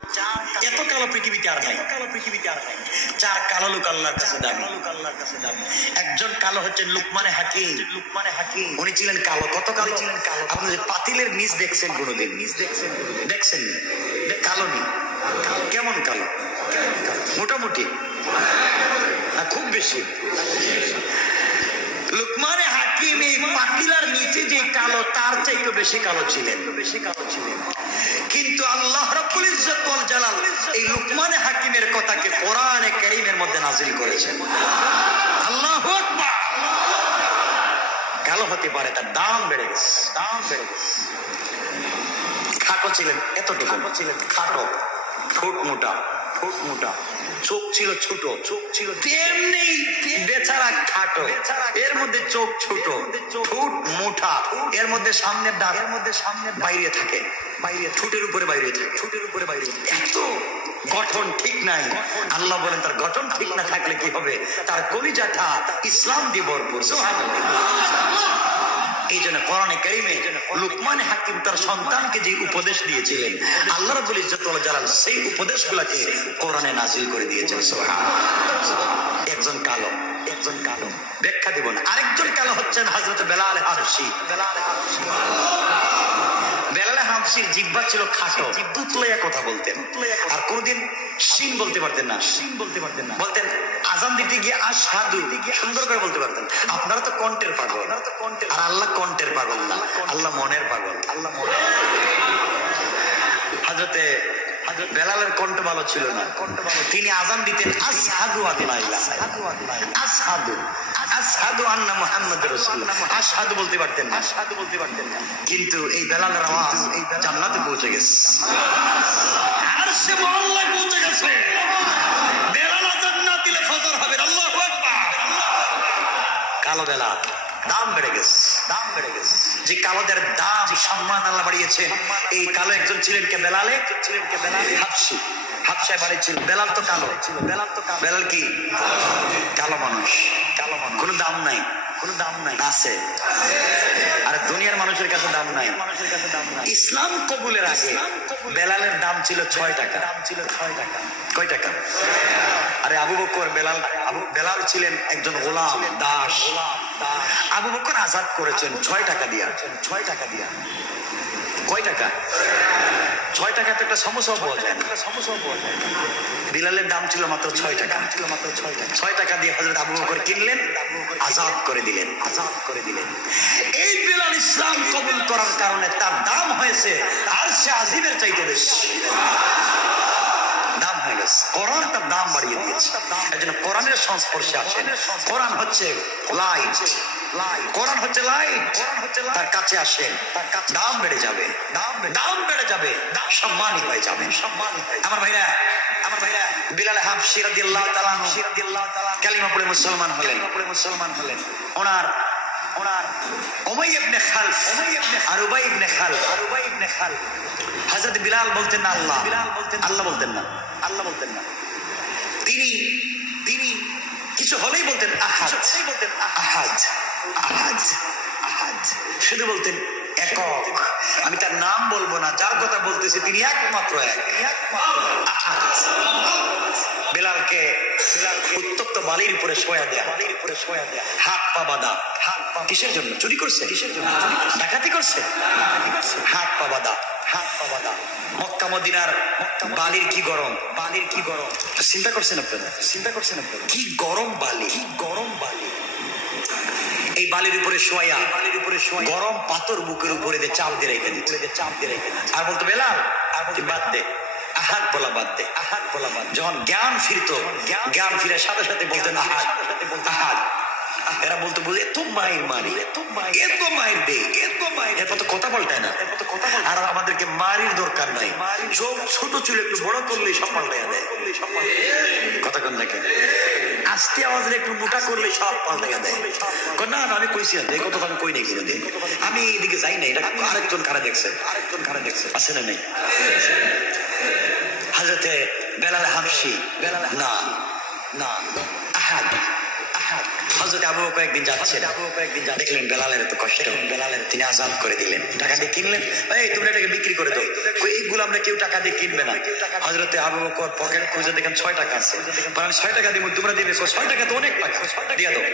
এত কালো পৃথিবীতে আর নাই, চার কালো লোক আল্লাহর কাছে দামি। একজন কালো হচ্ছেন লুকমানে হাকিম। উনি ছিলেন কালো। কত কালো? আপনি যে পাতিলের নিচ দেখছেন কোনোদিন? দেখছেন? কালো নি? কেমন কালো? মোটামুটি না খুব বেশি? লুকমানে হাকিম এই পাতিলার নিচে যে কালো তার চাইতে বেশি কালো ছিলেন। কিন্তু আল্লাহ রাব্বুল ইজ্জত ওয়াল জালাল এই লুকমানে হাকিমের কথাকে কোরআনে কারীমের মধ্যে নাযিল করেছেন। আল্লাহু আকবার। কালো হতে পারে, তার দাম বেড়ে গেছে। খাটো ছিলেন, এতটুকু খাটো, ঠোঁট মোটা, চোখ ছিল ছোট, তেমনি বেচারা খাটো, এর মধ্যে চোখ ছোট, ঠোঁট মোটা, এর মধ্যে সামনের দাঁত বাইরে থাকে, ঠোঁটের উপরে বাইরে থাকে, এত গঠন ঠিক নাই। আল্লাহ বলেন তার গঠন ঠিক না থাকলে কি হবে? তার কলিজাটা ইসলাম দিয়ে ভরপুর। এই জন্য কোরআনে কারীমে লুকমান হাকিম তার সন্তানকে যে উপদেশ দিয়েছিলেন, আল্লাহ রাব্বুল ইজ্জত ওয়াল জালাল সেই উপদেশগুলোকে কোরআনে নাযিল করে দিয়েছেন। সুবহানাল্লাহ। একজন কালো ব্যাখ্যা দিব না। আরেকজন কালো হচ্ছেন হযরত বেলাল হাবশী। বেলাল হাবশীর জিহ্বা ছিল খাটো, তুতলাইয়া কথা বলতেন, আর কোনদিন শিন বলতে পারতেন না। বলতেন আযান দিতে গিয়ে আশহাদু সুন্দর করে বলতে পারতেন। আপনারা তো কণ্ঠের পাগল, আর আল্লাহ কণ্ঠের পাগল না, আল্লাহ মনের পাগল। হযরতে বেলালের কণ্ঠ ভালো ছিল না, তিনি আযান দিতেন আশহাদু আল্লা ইলাহা, আশহাদু আন্না মুহাম্মাদুর রাসূলুল্লাহ, আশহাদু বলতে পারতেন না। কিন্তু এই বেলালের আওয়াজ জান্নাতে পৌঁছে গেছে, আরশে মুআল্লায় পৌঁছে গেছে। বেলাল আযান না দিলে ফজর হবে। আল্লাহু আকবার। কালো বেলাল দাম বেড়ে গেছে। যে কালোদের দাম সম্মান আল্লাহ বাড়িয়েছেন। এই কালো একজন ছিলেন কে? বেলাল হাবশায় বাড়ি ছিল। বেলাল তো কালো, বেলাল কি কালো মানুষ, কোনো দাম নাই আছে। আর দুনিয়ার মানুষের কাছে দাম নাই। ইসলাম কবুলের আগে বেলালের দাম ছিল 6 টাকা। কয় টাকা? আরে আবু বকর বেলাল ছিলেন একজন গোলাম, দাস। আবু বকর আজাদ করেছেন 6 টাকা দিয়া। কয় টাকা? 6 টাকা তো একটা সমস্যা পাওয়া যায় না। বিলালের দাম ছিল মাত্র 6 টাকা। 6 টাকা দিয়ে হযরত আবু বকর কিনলেন, আজাদ করে দিলেন। এই বিলাল ইসলাম কবুল করার কারণে তার দাম হয়েছে আরশে আজিমের চাইতে বেশি দাম হয়ে গেছে। কোরআন তার দাম বাড়িয়ে দিয়েছে। এজন্য কোরআনের সংস্পর্শে আসেন। কোরআন হচ্ছে লাইট, তার কাছে আসেন, দাম বেড়ে যাবে, সম্মানী হয়ে যাবে। আমার ভাইরা বিলাল হাবশী রাদিয়াল্লাহু তাআলা কালিমা পড়ে মুসলমান হলেন। ওনার উমাইয়া ইবনে খালফ আর উবাই ইবনে খালফ হযরত বিলাল বলতেন না আল্লাহ বলতেন না। তিনি কিছু হলেই বলতেন আহাদ, শুধু বলতেন একক। আমি তার নাম বলবো না, যার কথা বলতেছি তিনি একমাত্র এক। বেলালকে উত্তপ্ত বালির উপরে শোয়া দেয়া, হাত পা বাঁধা। কিসের জন্য? চুরি করছে? ডাকাতি করছে? হাত পা বাঁধা। মক্কা মদিনার বালির কি গরম, চিন্তা করছেন আপনারা? কি গরম বালি। এই বালির উপরে শোয়া, গরম পাথর বুকের উপরে চাপ দিয়ে রেখে দিত, আর বলতো বেলাল বাদ দে, আহাদ বলা বাদ দে। যখন জ্ঞান ফিরতো, জ্ঞান ফিরে সাথে সাথে বলতেন আহাদ। এরা বলতো বলে এত মায়ের মারি, এত মায়ের দে, এরপর তো কথা পাল্টায় না। আর আমাদেরকে মারির দরকার নাই, ছোট ছিল একটু বড় করলেই সব পাল্টায় দেয়। কথা কন নাকি? আস্তে আওয়াজে একটু মোটা করলে সব পাল্টাইয়া দেয়। না আমি কইছি না, এই কথা আমি কই নাই কোনোদিন। আমি এদিকে যাই নাই, এটা আরেকজন কারা দেখছে, আছে না নেই? হযরতে বেলাল হাবশী না আহাদ হযরত আবু বকর একদিন যাচ্ছেন, দেখলেন বেলালের এত কষ্ট, তিনি আযান করে দিলেন। টাকা দিয়ে কিনলেন, এই তোমরা এটাকে বিক্রি করে দাও। এইগুলো আমরা কেউ টাকা দিয়ে কিনবে না। হযরত আবু বকর পকেট খুঁজে দেখেন 6 টাকা আছে, আমি 6 টাকা দিব, তোমরা দিবে? 6 টাকা তো অনেক টাকা, দিয়ে দাও,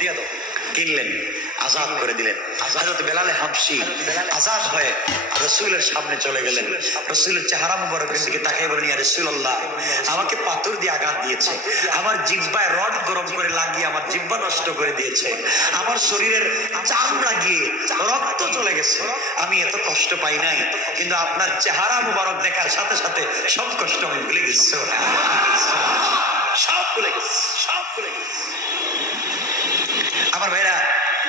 দিয়ে দাও। কিনলেন, আজাদ করে দিলেন। হযরত বেলালে হাবশি আজাদ হয়ে রাসূলের সামনে চলে গেলেন। রাসূলের চেহারা মুবারকের দিকে তাকিয়ে বলেন, ইয়া রাসূলুল্লাহ, আমাকে পাথর দিয়ে আঘাত দিয়েছে, আমার জিহ্বায় রড গরম করে লাগিয়ে আমার জিহ্বা নষ্ট করে দিয়েছে, আমার শরীরের চামড়া গিয়ে রক্ত চলে গেছে, আমি এত কষ্ট পাই নাই, কিন্তু আপনার চেহারা মুবারক দেখার সাথে সাথে সব কষ্ট আমি ভুলে গেছি, সব ভুলে গেছি, সব ভুলে গেছি। আমার ভাইরা,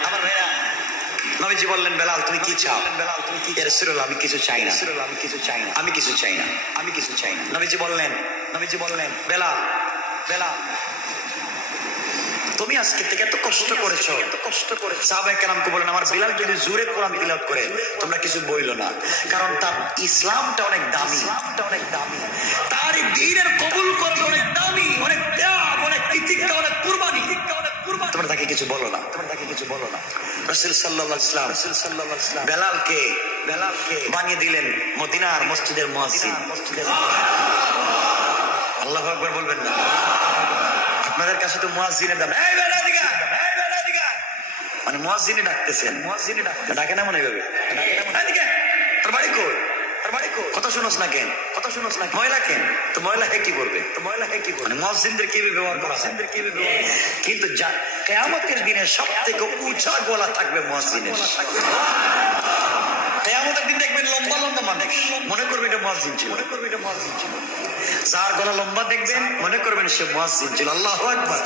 আমার ভাইরা, নবীজি বললেন, বেলাল তুমি কি চাও? বেলাল তুমি কি? ইয়া রাসূলুল্লাহ, আমি কিছু চাই না, আমি কিছু চাই না, আমি কিছু চাই না, আমি কিছু চাই না। নবীজি বললেন, বেলাল, বেলাল তুমি আজকে থেকে এত কষ্ট করেছো, এত কষ্ট করেছো। সাহাবায়ে কেরামকে বলেন, আমার বিলাল যদি জোরে কোরআন তিলাওয়াত করে তোমরা কিছু বইলো না, কারণ তার ইসলামটা অনেক দামি, ইসলামটা অনেক দামি, তার দ্বীনের কবুল করা অনেক দামি, অনেক ত্যাগ, অনেক তিতিক্ষা, অনেক কুরবানি, তোমরা তাকে কিছু বলো না, তোমরা তাকে কিছু বলো না। রাসূল সাল্লাল্লাহু আলাইহি ওয়াসাল্লাম বেলালকে বানিয়ে দিলেন মদিনার মসজিদের মুয়াজ্জিন। আল্লাহু আকবার বলবেন না? আপনাদের কাছে তো মুয়াজ্জিনের দাম, এই বেলা দিগা, এই বেলা দিগা, মানে মুয়াজ্জিনে ডাকতেছেন, মুয়াজ্জিনে ডাকে না মনে হবে, এদিকে তোর বাড়ি কই, তোর বাড়ি কই, কথা শুনোস না কেন, কথা শুনোস না, ময়লা কেন, তো ময়লা হে কি করবে, তো ময়লা হে কি করবে, মানে মুয়াজ্জিনদের কি ব্যবহার করা, মুয়াজ্জিনদের কি ব্যবহার। কিন্তু কিয়ামতের দিনে সবথেকে উঁচা গলা থাকবে মুয়াজ্জিনের। কিয়ামতের দিন দেখবেন লম্বা লম্বা মানুষ, মনে করবে এটা মুয়াজ্জিন ছিল, মনে করবে এটা মুয়াজ্জিন ছিল। যার গলা লম্বা দেখবেন মনে করবেন সে মুয়াজ্জিন ছিল। আল্লাহু আকবার,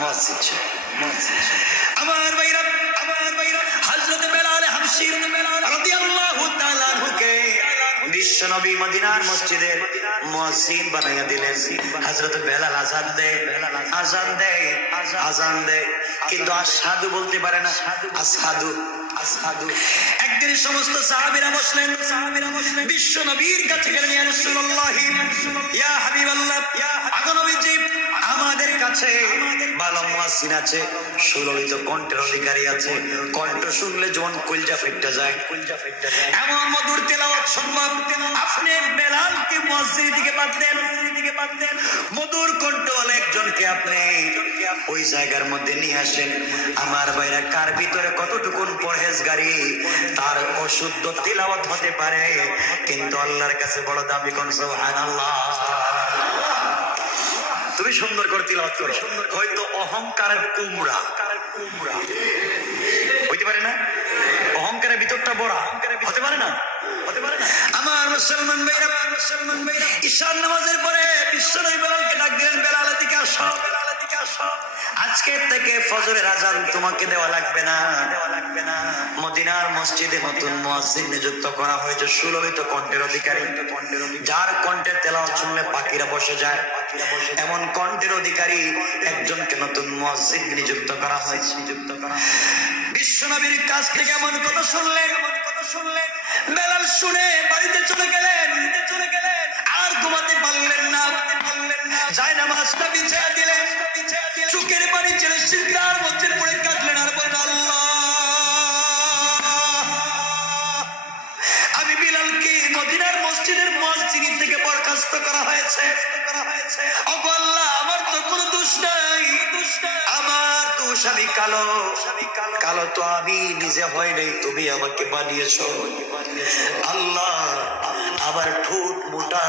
মুয়াজ্জিন ছিল, মুয়াজ্জিন ছিল। আমার ভাইরা, আমার ভাইরা, হযরত বেলাল হাবশী রাদিয়াল্লাহু তাআলা আনহুকে বিশ্ব নবী মদিনার মসজিদের মুয়াজ্জিন বানাইয়া দিলেন। হযরত বেলাল আযান দেয়, আযান দেয়, আযান দেয়, কিন্তু আশহাদু বলতে পারে না, আশহাদু, আশহাদু। একদিন সমস্ত সাহাবীরা বসলেন, বিশ্ব নবীর কাছে গেলেন, ইয়া রাসূলুল্লাহ, ইয়া হাবিবাল্লাহ, আগো নবীজি, আমাদের কাছে ভালো মুয়াজ্জিন আছে, সুললিত কণ্ঠের অধিকারী আছে, কণ্ঠ শুনলে যেমন কলিজা ফেটে যায়, কলিজা ফেটে যায়, এমন মধুর তেলাওয়াত শুনলাম, আপনি বেলালকে মুয়াজ্জিনের দিকে বাদ দেন, মধুর কণ্ঠওয়ালা একজনকে আপনি ওই জায়গার মধ্যে নিয়ে আসেন। আমার ভাইরা, কার ভিতরে কতটুকুন পরহেজগারি, তার অশুদ্ধ তিলাওয়াত হতে পারে, কিন্তু আল্লাহর কাছে বড় দামি। কোন সুবহানাল্লাহ। তুমি সুন্দর করে তিলাওয়াত করো, হয়তো অহংকারের কুমড়া হইতে পারে না, অহংকারের ভিতরটা বড় হতে পারে না, হতে পারে না। আমার মুসলমান ভাইরা, মুসলমান ভাইরা, ঈশার নামাজের পরে বিশ্বনবী বেলালকে ডাক দিলেন, বেলাল এদিকে আসো, বেলাল এদিকে আসো, আজকে থেকে ফজরের আযান তোমাকে দেওয়া লাগবে না, দেওয়া লাগবে না। মদিনার মসজিদে নতুন মুয়াজ্জিন নিযুক্ত করা হয়েছে, সুললিত কণ্ঠের অধিকারী, যার কণ্ঠের তেলাওয়াত শুনলে পাখিরা বসে যায়, এমন কণ্ঠের অধিকারী একজনকে নতুন মুয়াজ্জিন নিযুক্ত করা হয়েছে, নিযুক্ত করা। বিশ্বনবীর কাছ থেকে এমন কথা শুনলেন, বেলাল শুনে বাড়িতে চলে গেলেন, আর ঘুমাতে পারলেন না, যায় নামাজটা বিছিয়ে দিলেন, চোখের পানি ছেড়ে সিজদার মধ্যে পড়ে কাঁদলেন, আর বললেন, আল্লাহ, আমি বিলালকে মদিনার মসজিদের মুয়াজ্জিন থেকে বরখাস্ত করা হয়েছে, ওগো আল্লাহ, আমার তো কোনো দোষ নাই, আমার দোষ, আমি কালো, কালো তো আমি নিজে হয় নাই, তুমি আমাকে বানিয়েছো। আল্লাহ, আমার ঠোঁট মোটা,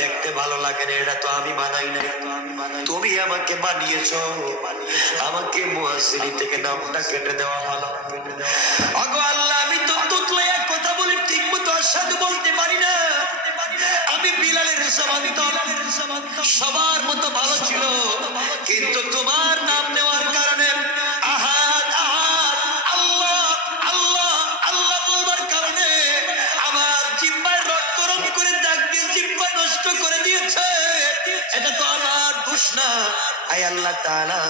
দেখতে ভালো লাগে না, এটা তো আমি বানাই নাই, তুমি আমাকে বানিয়েছো, আমাকে মুয়াজ্জিন থেকে নামটা কেটে দেওয়া হলো। ওগো আল্লাহ, আমি তো তুতলায়া কথা বলে ঠিক মতো আশহাদু বলতে পারি না, আমি বিলালের সমান, সবার মতো ভালো ছিল, কিন্তু তোমার নাম নেওয়ার কারণে, আহাদ আহাদ, আল্লাহ আল্লাহ আল্লাহ বলবার কারণে আমার জিহ্বায় রক্ত রং করে দাগ দিয়ে জিহ্বা নষ্ট করে দিয়েছে, এটা তো আমার দোষ মানুষ না। আয় আল্লাহ তাআলা,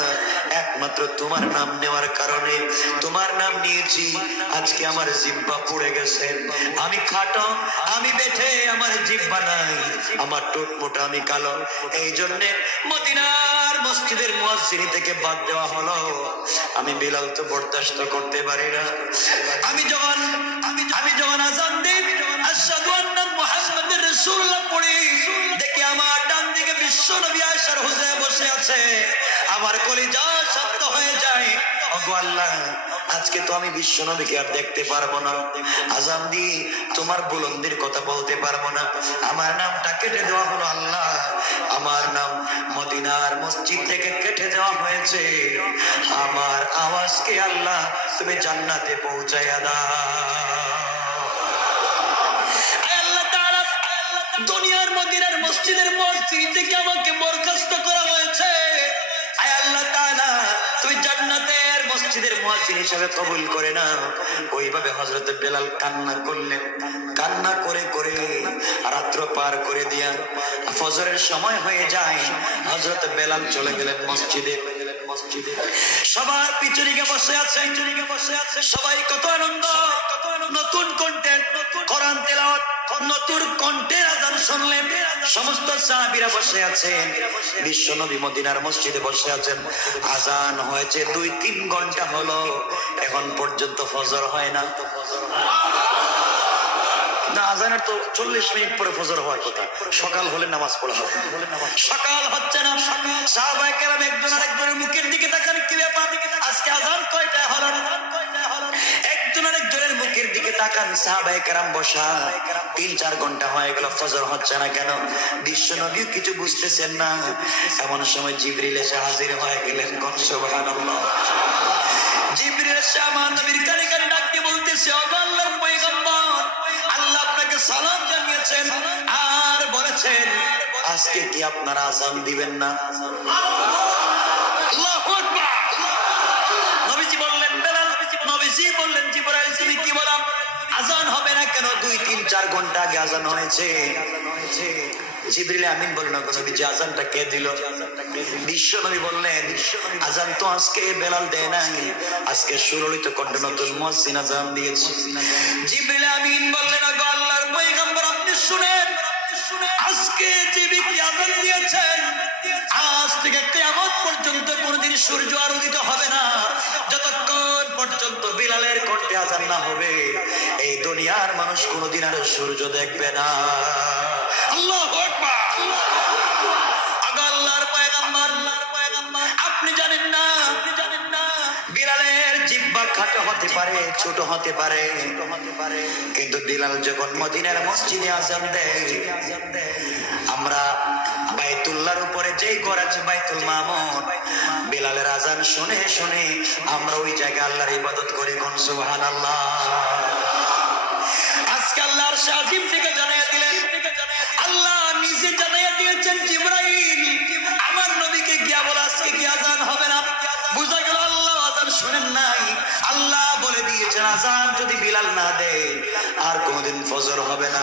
একমাত্র তোমার নাম নেওয়ার কারণে, তোমার নাম নিয়েছি, আজকে আমার জিহ্বা পুড়ে গেছে। আমি খাটো, আমি বেঠে, আমার জিহ্বা নাই, আমার ঠোঁট মোটা, আমি কালো। এই জন্য মদিনার মসজিদের মুয়াজ্জিন থেকে বাদ দেওয়া হলো। আমি বিলাল তো বরদাস্ত করতে পারি না। আমি যখন আযান দিই, আশহাদু আন্না মুহাম্মাদুর রাসূলুল্লাহ পড়ি, দেখি আমার ডান দিকে বিশ্ব নবী আয়েশার হুজরে বসে আছে। আমার কলিজা শান্ত হয়ে যায়। ওগো আল্লাহ, আজকে তো আমি বিশ্ব নবীকে আর দেখতে পারবো না। আযান দিয়ে তোমার বুলন্দির কথা বলতে পারবো না। আমার নামটা কেটে দেওয়া হলো। আল্লাহ, আমার নাম মদিনার মসজিদ থেকে কেটে দেওয়া হয়েছে। আমার আওয়াজকে আল্লাহ তুমি জান্নাতে পৌঁছায়া দাও। দুনিয়ার মদিনার মসজিদের মসজিদ থেকে আমাকে বরখাস্ত করা হয়েছে। আয় আল্লাহ তাআলা, তুমি জান্নাতের মসজিদের মুয়াজ্জিন হিসেবে কবুল করে নাও। ওইভাবে হযরত বেলাল কান্না করলেন। কান্না করে করে রাত্র পার করে দিয়া ফজরের সময় হয়ে যায়। হযরত বেলাল চলে গেলেন মসজিদে। সবার পিছনে বসে আছে, সবাই কত আনন্দ, নতুন কন্টেন্ট, কোরআন তেলাওয়াত, নতুন কণ্ঠের আযান শুনলেন। সমস্ত সাহাবীরা বসে আছেন, বিশ্বনবী মদিনার মসজিদে বসে আছেন। আযান হয়েছে 2-3 ঘন্টা হলো, এখন পর্যন্ত ফজর হয় না। আযানের তো 40 মিনিট পরে ফজর হওয়ার কথা। সকাল হলে নামাজ পড়া হবে, সকাল হচ্ছে না। সাহাবায়ে কেরাম একজন আরেকজনের মুখের দিকে তাকান, কি ব্যাপার, আজকে আযান কয়টায় হলো? একজন আরেকজনের মুখের দিকে তাকান। সাহাবায়ে কেরাম বসা 3-4 ঘন্টা হয়ে গেল, ফজর হচ্ছে না কেন? বিশ্বনবী কিছু বুঝতেছেন না। এমন সময় জিবরিল এসে হাজির হয়ে গেলেন। সুবহানাল্লাহ। জিবরিল এসে আমার নবীর কানে কানে ডাকতে বলতেছে, ও আল্লাহর পয়গম্বর, আল্লাহ আপনাকে সালাম জানিয়েছেন আর বলেছেন আজকে কি আপনারা আযান দিবেন না? আল্লাহু আকবার। নবীজি বললেন, বেলাল, নবীজি বললেন, জিবরাইল তুমি কি বলো, আযান হবে না কেন? 2-3-4 ঘন্টা আগে আযান হয়েছে। জিবরিল আমিন বললেন, নবীজি আযানটা কে দিল? বিশ্বনবী বললেন, আযান তো আজকে বেলাল দেয় নাই, আজকে সুললিত কণ্ঠে নতুন মুয়াজ্জিন আযান দিয়েছে। জিবরিল আমিন বললেন, ওগো আল্লাহর পয়গম্বর, আপনি শুনেন, আজকে যে ব্যক্তি আযান দিয়েছেন, আজ থেকে কিয়ামত পর্যন্ত কোনদিন সূর্য আর উদিত হবে না যতক্ষণ পর্যন্ত বিলালের কণ্ঠে আযান না হবে। এই দুনিয়ার মানুষ কোনদিন আর সূর্য দেখবে না। আল্লাহু আকবার। আল্লাহর পয়গম্বর, আপনি জানেন না বিলালের জিহ্বা খাটো হতে পারে, ছোট হতে পারে, কিন্তু বিলাল যখন মদিনার মসজিদে আযান দেয়, আমরা বাইতুল্লাহর উপরে যেই ঘর আছে বাইতুল মামুর, বিলালের আযান শুনে শুনে আমরা ওই জায়গায় আল্লাহর ইবাদত করি। কোন সুবহানাল্লাহ। আজকে আল্লাহর শাহিদ থেকে জানাইয়া দিলেন, আল্লাহ নিজে জানাইয়া দিয়েছেন, জিবরাইল আমার নবীকে গিয়া বলে আজকে কি আযান হবে না। বুঝা গেল আল্লাহ আযান শুনেন নাই। আল্লাহ বলে দিয়েছেন আযান যদি বিলাল না দেয় আর কোনদিন ফজর হবে না।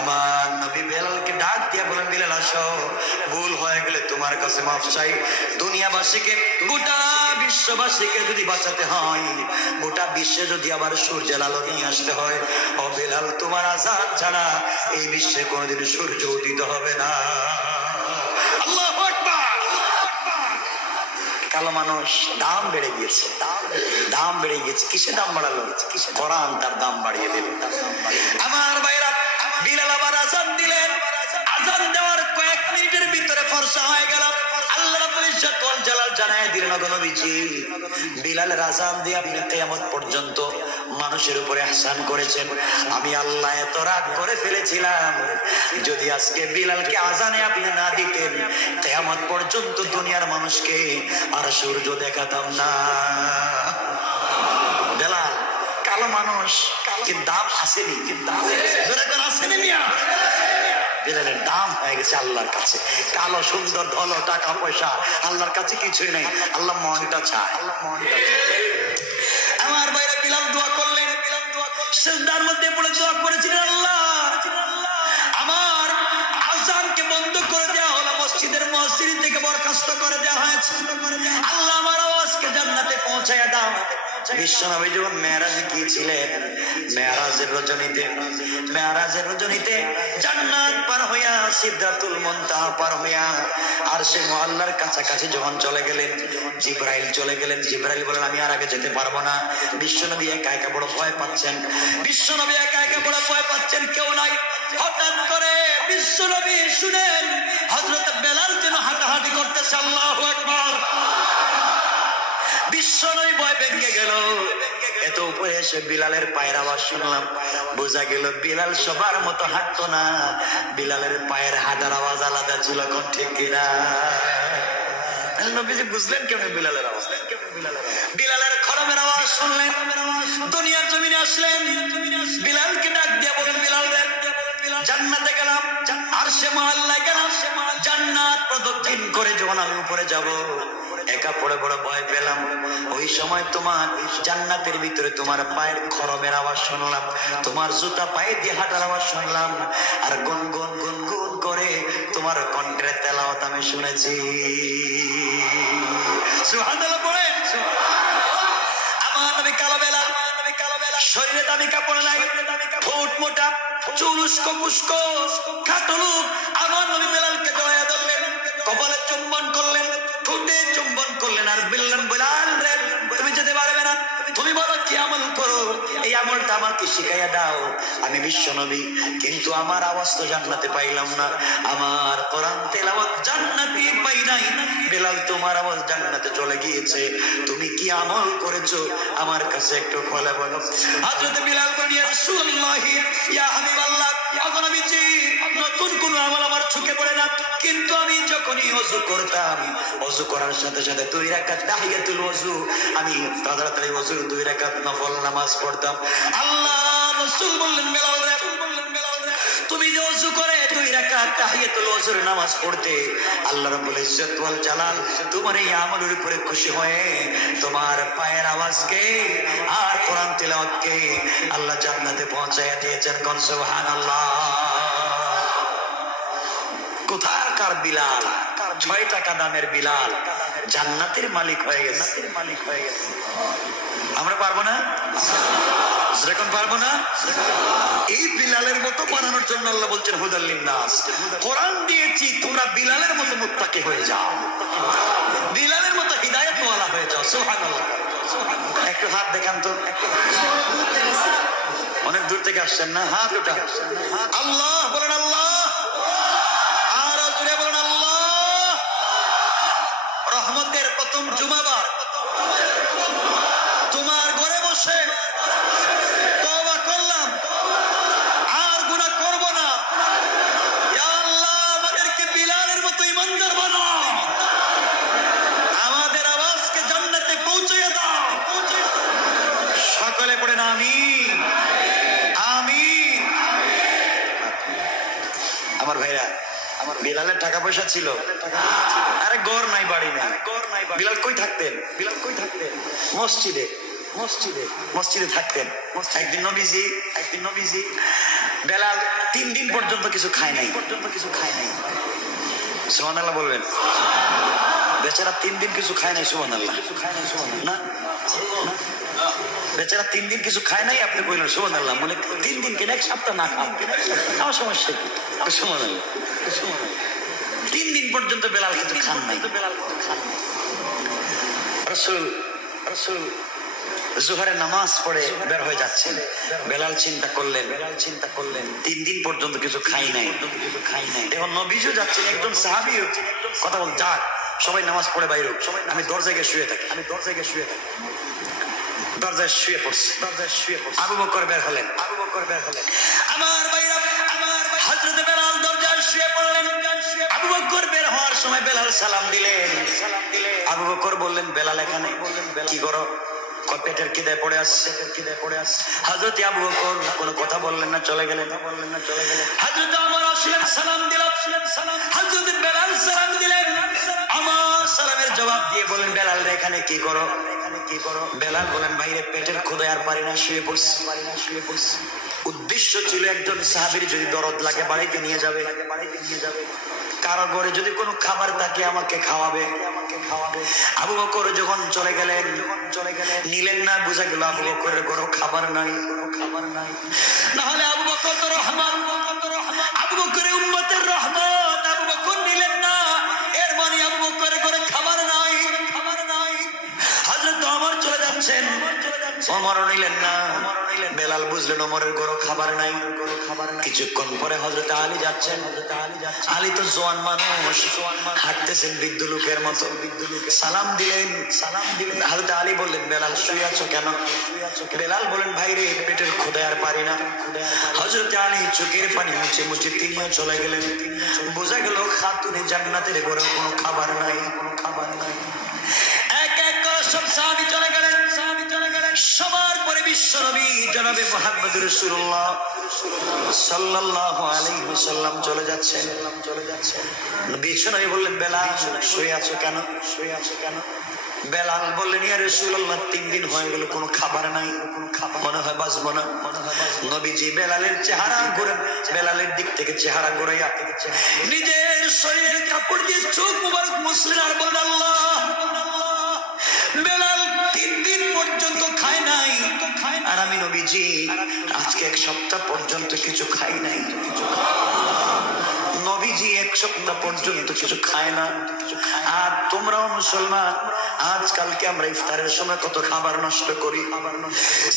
আমার নবী বেলালকে ডাক দিয়া বলেন, বিলাল আসো, ভুল হয়ে গেলে তোমার কাছে মাফ চাই। দুনিয়াবাসীকে, গোটা বিশ্ববাসীকে যদি বাঁচাতে হয়, গোটা বিশ্বে যদি আবার সূর্যের আলো নিয়ে আসতে হয়, ও বেলাল তোমার আযান ছাড়া এই বিশ্বে কোনদিন সূর্য উদিত হবে না। আল্লাহু আকবার। কালো মানুষ, দাম বেড়ে গিয়েছে, দাম বেড়ে গিয়েছে। কিসে দাম বাড়ালো? কোরআন তার দাম বাড়িয়ে দিল। আমার ভাইরা, বিলাল আবার আযান দিলেন। আযান দেওয়ার কয়েক মিনিটের ভিতরে ফর্সা হয়ে গেল। আল্লাহ রাব্বুল ইজ্জত ওয়াল জালাল জানায় দিলেন, ওগো নবীজি, বিলালের আযান দিয়ে আপনি কিয়ামত পর্যন্ত মানুষের উপরে ইহসান করেছেন। আমি আল্লাহ এত রাগ করে ফেলেছিলাম, যদি আজকে বিলালকে আযানে আপনি না দিতেন, কিয়ামত পর্যন্ত দুনিয়ার মানুষকে আর সূর্য দেখাতাম না। বেলাল কালো মানুষ, কিন্তু দাম আসেনি, কিন্তু দাম আসেনি মিয়া। বিলালের দাম হয়ে গেছে আল্লাহর কাছে। কালো সুন্দর ধলো টাকা পয়সা আল্লাহর কাছে কিছুই নেই। আল্লাহ মনটা চায়। আমার ভাইরা, বিলাল দোয়া করলেন, সিজদার মধ্যে পড়ে দোয়া করেছিলেন, আল্লাহ আমার আযানকে বন্ধ করে দেওয়া হলো, মসজিদের মুয়াজ্জিন মসজিদ থেকে বরখাস্ত করে দেওয়া হয়েছে। আল্লাহ আমার আওয়াজকে জান্নাতে পৌঁছায়া দাও। বিশ্বনবী যখন মেরাজে গিয়েছিলেন, মেরাজের রজনীতে জান্নাত পার হইয়া সিদরাতুল মুনতাহা পার হইয়া আরশে মুআল্লার কাছাকাছি যখন চলে গেলেন, জিবরাইল চলে গেলেন। জিবরাইল বলেন আমি আর আগে যেতে পারবো না। বিশ্বনবী একা একা বড় ভয় পাচ্ছেন, কেউ নাই। হঠাৎ করে বিশ্বনবী শুনেন হযরত বেলাল যেন হাঁটাহাঁটি করতেছে। আল্লাহু আকবার। বিশ্বনবী ভয় ভেঙে গেল। এত উপরে এসে বিলালের পায়ের আওয়াজ শুনলাম, বোঝা গেল বিলাল সবার মতো হাঁটতো না, বিলালের পায়ের হাঁটার আওয়াজ আলাদা ছিল। কোন ঠিক কিনা? নবীজি বুঝলেন কেমন বিলালের আওয়াজ? বিলালের খরমের আওয়াজ শুনলেন, দুনিয়ার জমিনে আসলেন। বিলালকে ডাক দিয়ে বলেন, বিলাল রে, জান্নাতে গেলাম, আরশে মুআল্লায় গেলাম, জান্নাত প্রদক্ষিণ করে যখন আমি উপরে যাব, একা পড়ে বড় ভয় পেলাম। ওই সময় তোমার জান্নাতের ভিতরে তোমার পায়ের খরমের আওয়াজ শুনলাম, তোমার জুতা পায়ে দিয়ে হাঁটার আওয়াজ শুনলাম, আর গুনগুন গুনগুন করে তোমার কণ্ঠের তেলাওয়াত আমি শুনেছি। সুবহানাল্লাহ পড়েন। আমার নবী কালো বেলাল, শরীরে দামি কাপড় নাই, ঠোঁট মোটা, চুল উস্কো খুস্কো, খাটো লোক। আমার নবী বেলালকে জড়াইয়া ধরলেন, কপালে চুম্বন করলেন, ঠোঁটে চুম্বন করলেন, আর বললেন, বেলাল রে, তুমি যেতে পারবে না, তুমি বলো কি আমল করো, এই আমলটা আমাকে শিখাইয়া দাও। আমি বিশ্বনবী, কিন্তু আমার আওয়াজ তো জান্নাতে পাইলাম না, আমার কোরআন তেলাওয়াত জান্নাতে পাই নাই। বেলাল, তোমার আওয়াজ জান্নাতে চলে গিয়েছে, তুমি কি আমল করেছো আমার কাছে একটু খুলে বলো। হযরত বিলাল বলেন, ইয়া রাসূলুল্লাহ, ইয়া হাবিবাল্লাহ, এখন আমি যে নতুন কোন আমল আমার চোখে পড়ে না, কিন্তু আমি যখনই ওযু করতাম, ওযু করার সাথে সাথে 2 রাকাত তাহিয়াতুল ওযু, আমি তাড়াতাড়ি ওযুর 2 রাকাত নফল নামাজ পড়তাম। আল্লাহ রাসূল বললেন, বেলাল রে, তুমি যে ওযু করে 2 রাকাত তাহিয়াতুল ওযুর নামাজ পড়তে, আল্লাহ রাব্বুল ইজ্জত ওয়াল জালাল তোমার এই আমলের উপরে খুশি হয়ে তোমার পায়ের আওয়াজকে আর কোরআন তিলাওয়াতকে আল্লাহ জান্নাতে পৌঁছায়া দিয়েছেন। কোন সুবহানাল্লাহ। কোথাকার বিলাল, 6 টাকা দামের বিলাল জান্নাতের মালিক হয়ে গেছে। আমরা পারবো না? যেরকম পারবো না, এই বিলালের মতো বানানোর জন্য আল্লাহ বলছেন হুদাল লিন্নাস, কোরআন দিয়েছি তোমরা বিলালের মতো মুত্তাকি হয়ে যাও, বিলালের মতো হিদায়াতওয়ালা হয়ে যাও। সুবহানাল্লাহ। একটু হাত দেখান তো, অনেক দূর থেকে আসছেন না, হাত ওটা। আল্লাহ বলেন, আল্লাহ। আর জোরে বলেন, আল্লাহ। রহমতের প্রথম জুমাবার তোমার ঘরে বসে তওবা করলাম, আর গুনাহ করব না। ইয়া আল্লাহ, আমাদেরকে বিলালের মতো ঈমানদার বানাও, আমাদের আওয়াজকে জান্নাতে পৌঁছাইয়া দাও। সকলে পড়েন আমিন, আমিন। আমার ভাইরা, আমার বিলালের টাকা পয়সা ছিল, আরে ঘর নাই, বাড়ি নাই। বিলাল কই থাকতেন? মসজিদে থাকতেন। একদিন নবীজি বেলাল 3 দিন পর্যন্ত কিছু খায় নাই। সুবহানাল্লাহ বলবেন। বেচারা 3 দিন কিছু খায় নাই। সুবহানাল্লাহ। না, বেচারা 3 দিন কিছু খায় নাই। আপনি বললেন সুবহানাল্লাহ, বলে 3 দিন কেন, 1 সপ্তাহ না খান, আমার সমস্যা কি? সুবহানাল্লাহ। 3 দিন পর্যন্ত বেলাল কিছু খান নাই। রাসূল জোহরের নামাজ পড়ে বের হয়ে যাচ্ছেন। বেলাল চিন্তা করলেন 3 দিন পর্যন্ত কিছু খাই নাই। এখন নবীও যাচ্ছেন, একজন সাহাবী কথা বল, যাক সবাই নামাজ পড়ে বাইরে, আমি দরজায় গিয়ে শুয়ে থাকি। দরজায় শুয়ে পড়ছে। আবু বকর বের হলেন। আমার ভাইরা, হযরত বেলাল দরজায় শুয়ে পড়লেন। আবু বকর বের হওয়ার সময় বেলাল সালাম দিলেন। আবু বকর বললেন, বেলাল এখানে কি করো? পেটের খিদে পড়ে আসছে। হযরত আবু বকর কোনো কথা বললেন না, চলে গেলেন। হযরত ওমর আসলেন, সালাম দিলেন। হযরত বেলাল সালাম দিলেন। আমার সালামের জবাব দিয়ে বলেন, বেলাল রে এখানে কি করো? বেলাল বলেন ভাইরে পেটের ক্ষুধায় আর পারি না, শুয়ে পড়ছি। উদ্দেশ্য ছিল একজন সাহাবীর যদি দরদ লাগে বাড়িতে নিয়ে যাবে, কারো ঘরে যদি কোনো খাবার থাকে আমাকে খাওয়াবে। আবু বকর যখন চলে গেলেন নিলেন না, বোঝা গেল আবু বকরের কোনো খাবার নাই। নাহলে আবু বকর তো রহমান, আবু বকরের উম্মতের রহমত, আবু বকর নিলেন না, এর মানে আবু বকরের ঘরে খাবার নাই। হযরত ওমর চলে যাচ্ছেন, ওমরও নিলেন না। বেলাল বুঝলেন ওমরের ঘরে খাবার নাই। কিছুক্ষণ পরে হযরত আলী যাচ্ছেন। আলী তো জোয়ান মানুষ, হাঁটতেছেন বৃদ্ধ লোকের মতো। সালাম দিলেন। হযরত আলী বললেন বেলাল শুয়ে আছো কেন? বেলাল বলেন ভাই রে পেটের ক্ষুধায় আর পারি না। হযরত আলী চোখের পানি মুছে মুছে তিনিও চলে গেলেন। বোঝা গেল খাতুনে জান্নাতের ঘরে কোনো খাবার নাই। এক এক করে সব সাহাবী চলে গেলেন। সবার পরে বিশ্বনবী জনাবে মুহাম্মদুর রাসূলুল্লাহ সাল্লাল্লাহু আলাইহি ওয়াসাল্লাম চলে যাচ্ছেন। বিশ্বনবী বললেন বেলাল শুয়ে আছো কেন? বেলাল বললেন ইয়া রাসূলুল্লাহ 3 দিন হয়ে গেল কোনো খাবার নাই, মনে হয় বাঁচবো না। নবীজি বেলালের চেহারা ঘুরে, বেলালের দিক থেকে চেহারা ঘুরাইয়া নিজের শরীরের কাপড় দিয়ে চোখ মুবারক মুছলেন আর বললেন আল্লাহ, বেলাল 3 দিন পর্যন্ত খায় নাই, আর আমি নবীজি আজকে 1 সপ্তাহ পর্যন্ত কিছু খাই নাই। নবীজি 1 সপ্তাহ পর্যন্ত কিছু খায় না। আর তোমরাও মুসলমান, আজকালকে আমরা ইফতারের সময় কত খাবার নষ্ট করি,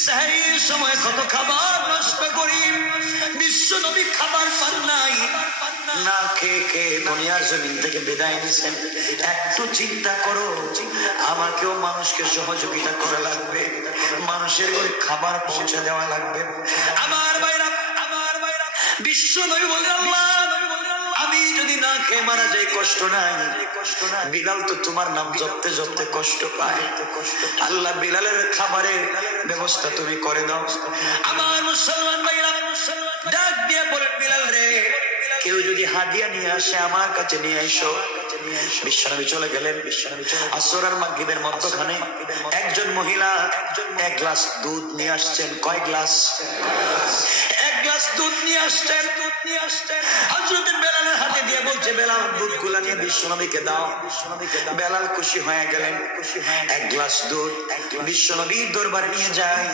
সেহরির সময় কত খাবার নষ্ট করি। বিশ্ব নবী খাবার পান নাই, না খেয়ে খেয়ে দুনিয়ার জমিন থেকে বিদায় নিছেন। একটু চিন্তা করো, আমাকেও মানুষকে সহযোগিতা করা লাগবে, মানুষের ঘরে খাবার পৌঁছে দেওয়া লাগবে। আমার ভাইরা বিশ্ব নবী বললেন আল্লাহ, আমি যদি না খেয়ে মারা যাই কষ্ট নাই, বিলাল তো তোমার নাম জপতে জপতে কষ্ট পায়, আল্লাহ বিলালের খাবারের ব্যবস্থা তুমি করে দাও। আমার মুসলমান ভাইরা ডাক দিয়ে বলেন বিলাল রে, কেউ যদি হাদিয়া নিয়ে আসে আমার কাছে নিয়ে এসো। বিশ্বনবী চলে গেলেন। আসর আর মাগরিবের মধ্যখানে একজন মহিলা 1 গ্লাস দুধ নিয়ে আসছেন। কয় গ্লাস? 1 গ্লাস দুধ নিয়ে আসছেন। হযরত বেলালের হাতে দিয়ে বলছে বেলাল দুধগুলা নিয়ে বিশ্বনবীকে দাও। বেলাল খুশি হয়ে গেলেন। 1 গ্লাস দুধ বিশ্বনবীর দরবারে নিয়ে যায়।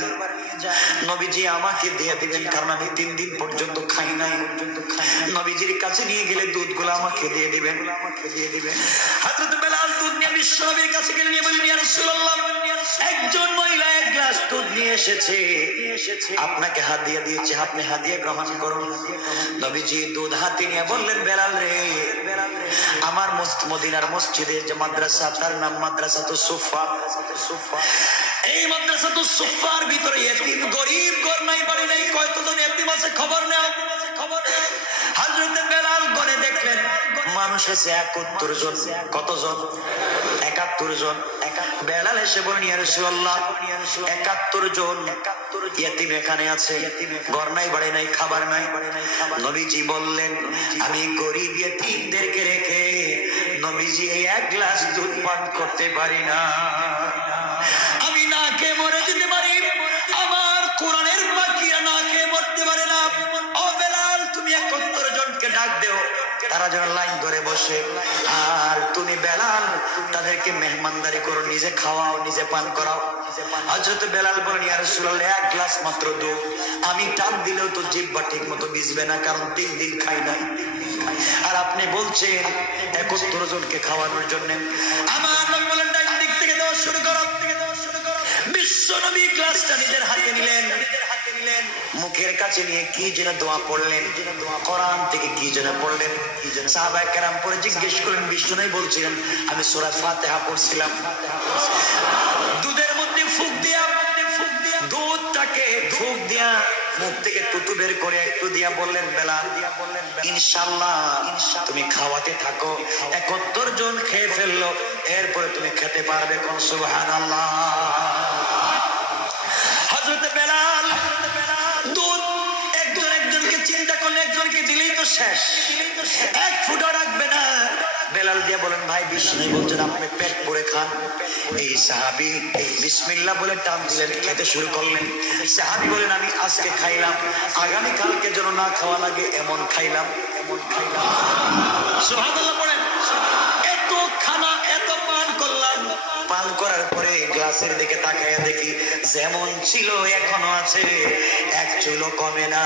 নবীজি আমাকে দিয়ে দিবেন, কারণ আমি 3 দিন পর্যন্ত খাই নাই। নবীজির কাছে নিয়ে গেলে দুধগুলো আমাকে দিয়ে দিবেন। হযরত বেলাল দুধ নিয়ে বিশ্বনবীর কাছে গেলেন, নিয়ে বললেন ইয়া রাসূলুল্লাহ, একজন মহিলা 1 গ্লাস দুধ নিয়ে এসেছে, আপনাকে হাদিয়া দিয়েছে, আপনি হাদিয়া গ্রহণ করুন। নবীজি দুধ হাতে নিয়ে বললেন বেলাল রে, আমার মদিনার মসজিদে যে মাদ্রাসা, তার নাম মাদ্রাসাতুস সুফা। এই মাদ্রাসাতুস সুফার ভিতরে এতিম গরিব ঘর নাই, বাড়ি নাই, কয়জন এতিম আছে খবর নেও। হযরত বেলাল গনে দেখলেন মানুষ আছে 71 জন। কতজন? 71 জন। বেলাল এসে বলেন ইয়া রাসূলুল্লাহ 71 জন এতিম এখানে আছে, ঘর নাই, বাড়ি নাই, খাবার নাই। নবীজি বললেন আমি গরিব এতিমদেরকে রেখে নবীজি 1 গ্লাস দুধ পান করতে পারি না, আমি না খেয়ে মরে যেতে পারি, আমার কোরআনের বাকিরা না খেয়ে মরতে পারে না। ও বেলাল তুমি 71 জনকে ডাক দেও, তারা যেন লাইন ধরে বসে, আর তুমি বেলাল তাদেরকে মেহমানদারি করো, নিজে খাওয়াও, নিজে পান করাও। হযরত বেলাল বলেন ইয়া রাসূলুল্লাহ 1 গ্লাস মাত্র দুধ, আমি টান দিলেও তো জিহ্বা ঠিক মতো ভিজবে না, কারণ 3 দিন খাই নাই, আর আপনি বলছেন 71 জনকে খাওয়ানোর জন্য। আমার নবী বলেন ডান দিক থেকে দেওয়া শুরু করো। বিশ্ব নবী গ্লাসটা নিজের হাতে নিলেন, মুখের কাছে নিয়ে কি যেন দোয়া পড়লেন, কোরআন থেকে কি যেন পড়লেন। সাহাবায়ে কেরাম পরে জিজ্ঞেস করলেন, বিশ্ব নবী বলছিলেন আমি সূরা ফাতিহা পড়ছিলাম। দুধের মধ্যে ফুঁক দিয়া, দুধটাকে ফুঁক দিয়া মুখ থেকে টুটু বের করে একটু দিয়া বললেন বেলাল ইনশাআল্লাহ তুমি খাওয়াতে থাকো, 71 জন খেয়ে ফেললো, এরপরে তুমি খেতে পারবে। কোন সুবহানাল্লাহ। হযরত বেলাল দুধ একজনকে চিন্তা করলে, একজনকে দিলেই তো শেষ, 1 ফুটা রাখবে না। বেলাল দিয়ে বলেন ভাই তাই বিষ্ণু বলছেন আপনি পেট ভরে খান। এই সাহাবী এই বিসমিল্লাহ বলে টান দিলেন, খেতে শুরু করলেন। সাহাবী বলেন আমি আজকে খাইলাম, আগামী কালকে যেন না খাওয়া লাগে এমন খাইলাম, এমন খাইলাম। সুবহানাল্লাহ পড়েন। এত খানা এত পান করলাম, পান করার পরে গ্লাসের দিকে তাকাইয়া দেখি যেমন ছিল এখনো আছে, এক চুলও কমে না।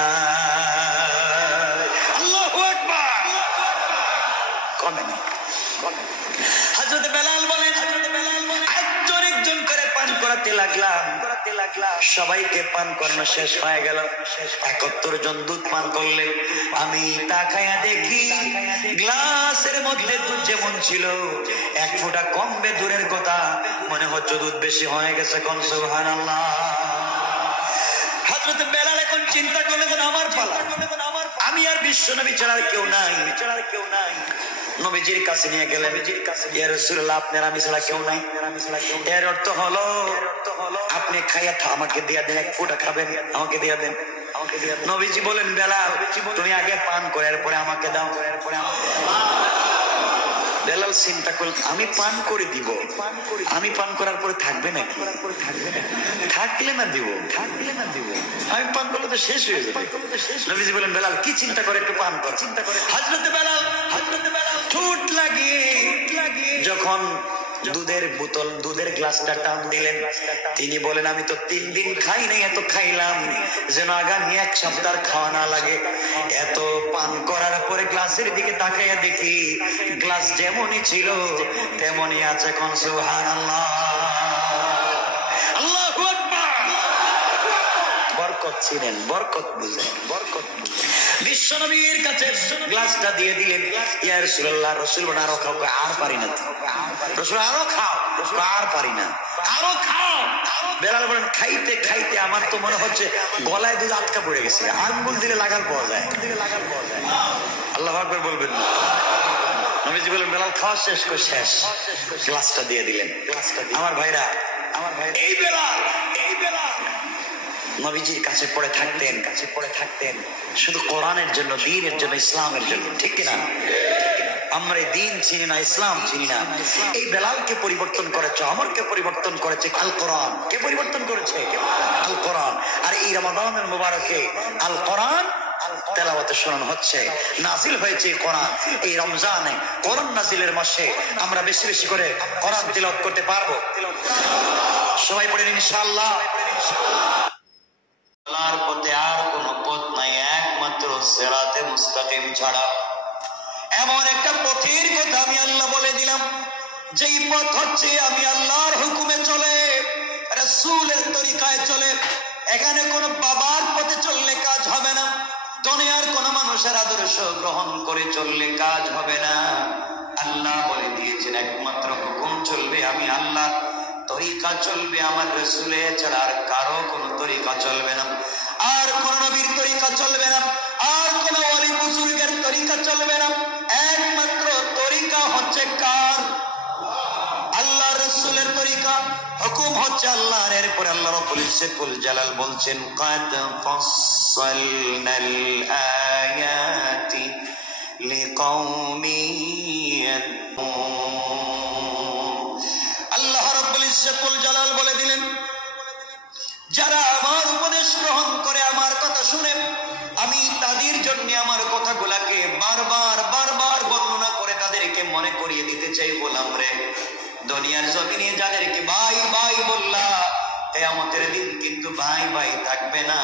আল্লাহু আকবার। কমে না। হযরত বেলাল বলেন একজন একজন করে পান করাতে লাগলাম, সবাইকে পান করানো শেষ হয়ে গেল। ৭১ জন দুধ পান করলেন। আমি তাকায়া দেখি গ্লাসের মধ্যে দুধ যেমন ছিল এক ফোঁটা কমবে দূরের কথা, মনে হচ্ছে দুধ বেশি হয়ে গেছে। কোন সুবহানাল্লাহ। হযরত বেলাল এখন চিন্তা করলেন আমার পালা, আমি আর বিশ্বনবী ছাড়া কেউ নাই, নবীজির কাছে নিয়ে গেলেন। ইয়া রাসূলুল্লাহ আপনার আমি ছাড়া কেউ নাই। এর অর্থ হলো আপনি খাইয়া আমাকে দিয়া দেন, এক ফোঁটা খাবেন আমাকে দিয়া দেন। নবীজি বলেন বেলাল তুমি আগে পান করে এরপরে আমাকে দাও। বেলাল চিন্তা করলেন আমি পান করে দিব, আমি পান করার পরে থাকবে নাকি? থাকলে না দিব, আমি পান করলে তো শেষ হয়ে যাবে। নবীজি বলেন বেলাল কি চিন্তা করে একটু পান কর। হযরত বেলাল ঠোঁট লাগিয়ে যখন দুধের বোতল দুধের গ্লাসটা টান দিলেন, তিনি বলেন আমি তো 3 দিন খাই নাই, এত খাইলাম যেন আগামী 1 সপ্তাহ খাওয়া না লাগে। এত পান করার পরে গ্লাসের দিকে তাকাইয়া দেখি গ্লাস যেমনই ছিল তেমনই আছে। কোন সুবহানাল্লাহ। আল্লাহু আকবার। বরকত ছিলেন, বরকত বুঝেন, বরকত। বিশ্বনবীর কাছে গ্লাসটা দিয়ে দিলেন। ইয়া রাসূলুল্লাহ, রাসূল বলেন আরো খাও। আর পারি না। রাসূল আরো খাও। আর পারি না, আরো খাও। বেলাল বলেন খাইতে খাইতে আমার তো মনে হচ্ছে গলায় দুধ আটকা পড়ে গেছে, আঙ্গুল দিলে লাগাল পাওয়া যায়। আল্লাহু আকবার বলবেন না। নবীজি বলেন বেলাল খাওয়া শেষ করে শেষ, গ্লাসটা দিয়ে দিলেন। আমার ভাইরা এই বেলাল নবীজির কাছে পড়ে থাকতেন শুধু কোরআনের জন্য, দ্বীনের জন্য, ইসলামের জন্য, ঠিক কিনা? আমরা দ্বীন চিনি না, ইসলাম চিনি না। এই বেলালকে পরিবর্তন করেছে, আমরকে পরিবর্তন করেছে আল কোরআন। কে পরিবর্তন করেছে? আল কোরআন। আর এই রমাদানের মুবারকে আল কোরআন তেলাওয়াতে শোনানো হচ্ছে, নাজিল হয়েছে কোরআন। এই রমজানে কোরআন নাজিলের মাসে আমরা বেশি বেশি করে কোরআন তিলাওয়াত করতে পারবো। সবাই পড়েন ইনশাআল্লাহ। আল্লাহর পথে আর কোন পথ নাই একমাত্র সিরাতে মুস্তাকিম ছাড়া। এমন একটা পথের কথা আমি আল্লাহ বলে দিলাম, যেই পথ হচ্ছে আমি আল্লাহর হুকুমে চলে, রাসূলের তরিকায় চলে। এখানে কোন বাবার পথে চললে কাজ হবে না, দুনিয়ার কোন মানুষের আদর্শ গ্রহণ করে চললে কাজ হবে না। আল্লাহ বলে দিয়েছেন একমাত্র হুকুম চলবে আমি আল্লাহ, তরিকা চলবে আমার রাসূলের ছাড়া আর কারো কোন তরিকা চলবে না, আর কোন নবীর তরিকা চলবে না, আর কোন ওলি বুজুর্গের তরিকা চলবে না। একমাত্র তরিকা হচ্ছে কার? আল্লাহ রাসূলের তরিকা। হুকুম হচ্ছে আল্লাহর। এরপর আল্লাহ রাব্বুল ইজ্জতুল জালাল বলছেন কাদ ফাসসালনাল আয়াতি লিকাউমিন ইয়াত্তাকুন। আল্লাহ রাব্বুল ইজ্জতুল জালাল বলে দিলেন যারা আমার উপদেশ গ্রহণ করে আমার কথা শুনে, আমি তাদের জন্য আমার কথাগুলাকে বারবার বর্ণনা করে তাদেরকে মনে করিয়ে দিতে চাই। বললাম রে দুনিয়ার জমিনে যাদেরকে ভাই ভাই বললা, কিয়ামতের দিন কিন্তু ভাই ভাই থাকবে না।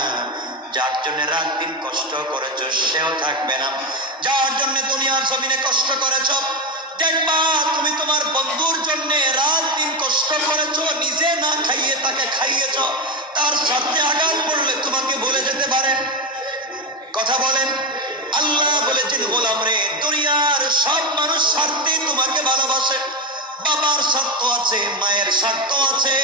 যার জন্য রাত দিন কষ্ট করেছ সেও থাকবে না। যার জন্য দুনিয়ার জমিনে কষ্ট করেছ, দেখবা তুমি তোমার বন্ধুর জন্য রাত দিন কষ্ট করেছ, নিজে না খাইয়ে তাকে খাইয়েছ, তার সাথে আঘাত পড়লে তোমাকে বলে যেতে পারে। কথা বলেন। আল্লাহ বলেছেন গোলাম রে দুনিয়ার সব মানুষ স্বার্থে তোমাকে ভালোবাসে। বাবার স্বার্থ আছে, মায়ের স্বার্থ আছে।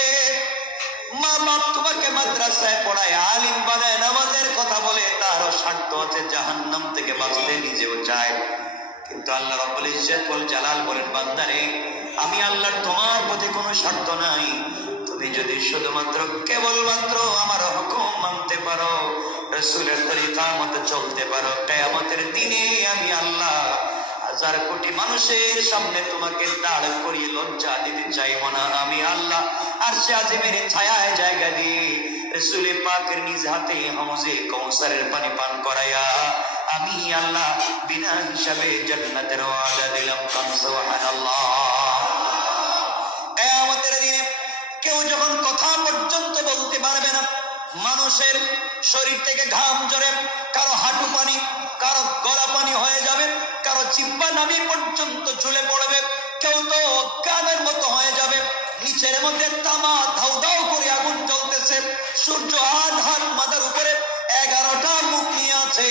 মা বাপ তোমাকে মাদ্রাসায় পড়ায়, আলিম বানায়, নামাজের কথা বলে, তারও স্বার্থ আছে। জাহান্নাম থেকে বাঁচতে নিজেও চায়। কিন্তু আল্লাহ রাব্বুল ইজ্জতুল জালাল বলেন বান্দারে আমি আল্লাহর তোমার প্রতি কোনো স্বার্থ নাই। তুমি যদি শুধুমাত্র কেবলমাত্র আমার হুকুম মানতে পারো, রাসূলের তরিকা মতে চলতে পারো, কিয়ামতের দিনে আমি আল্লাহ হাজার কোটি মানুষের সামনে তোমাকে দাঁড় করিয়ে লজ্জা দিতে চাইব না। আমি আল্লাহ আরশে আজিমের ছায়ায় জায়গা দিয়ে রাসূল পাকের নিজ হাতে হাউজে কাউসারের পানি পান করাইয়া আমি আল্লাহ বিনা হিসাবে জান্নাতের ওয়াদা দিলাম। সুবহানাল্লাহ। কিয়ামতের দিনে কেউ যখন কথা পর্যন্ত বলতে পারবে না, মানুষের শরীর থেকে ঘাম ঝরে, কারো হাঁটু পানি, কারো গলা পানি হয়ে যাবে, কারো জিহ্বা নাভি পর্যন্ত ঝুলে পড়বে, কেউ তো অজ্ঞানের মতো হয়ে যাবে। নিচের মধ্যে তামা ধাউ ধাউ করে আগুন জ্বলতেছে, সূর্য হাত মাথার উপরে 11টা মুখ নিয়ে আছে,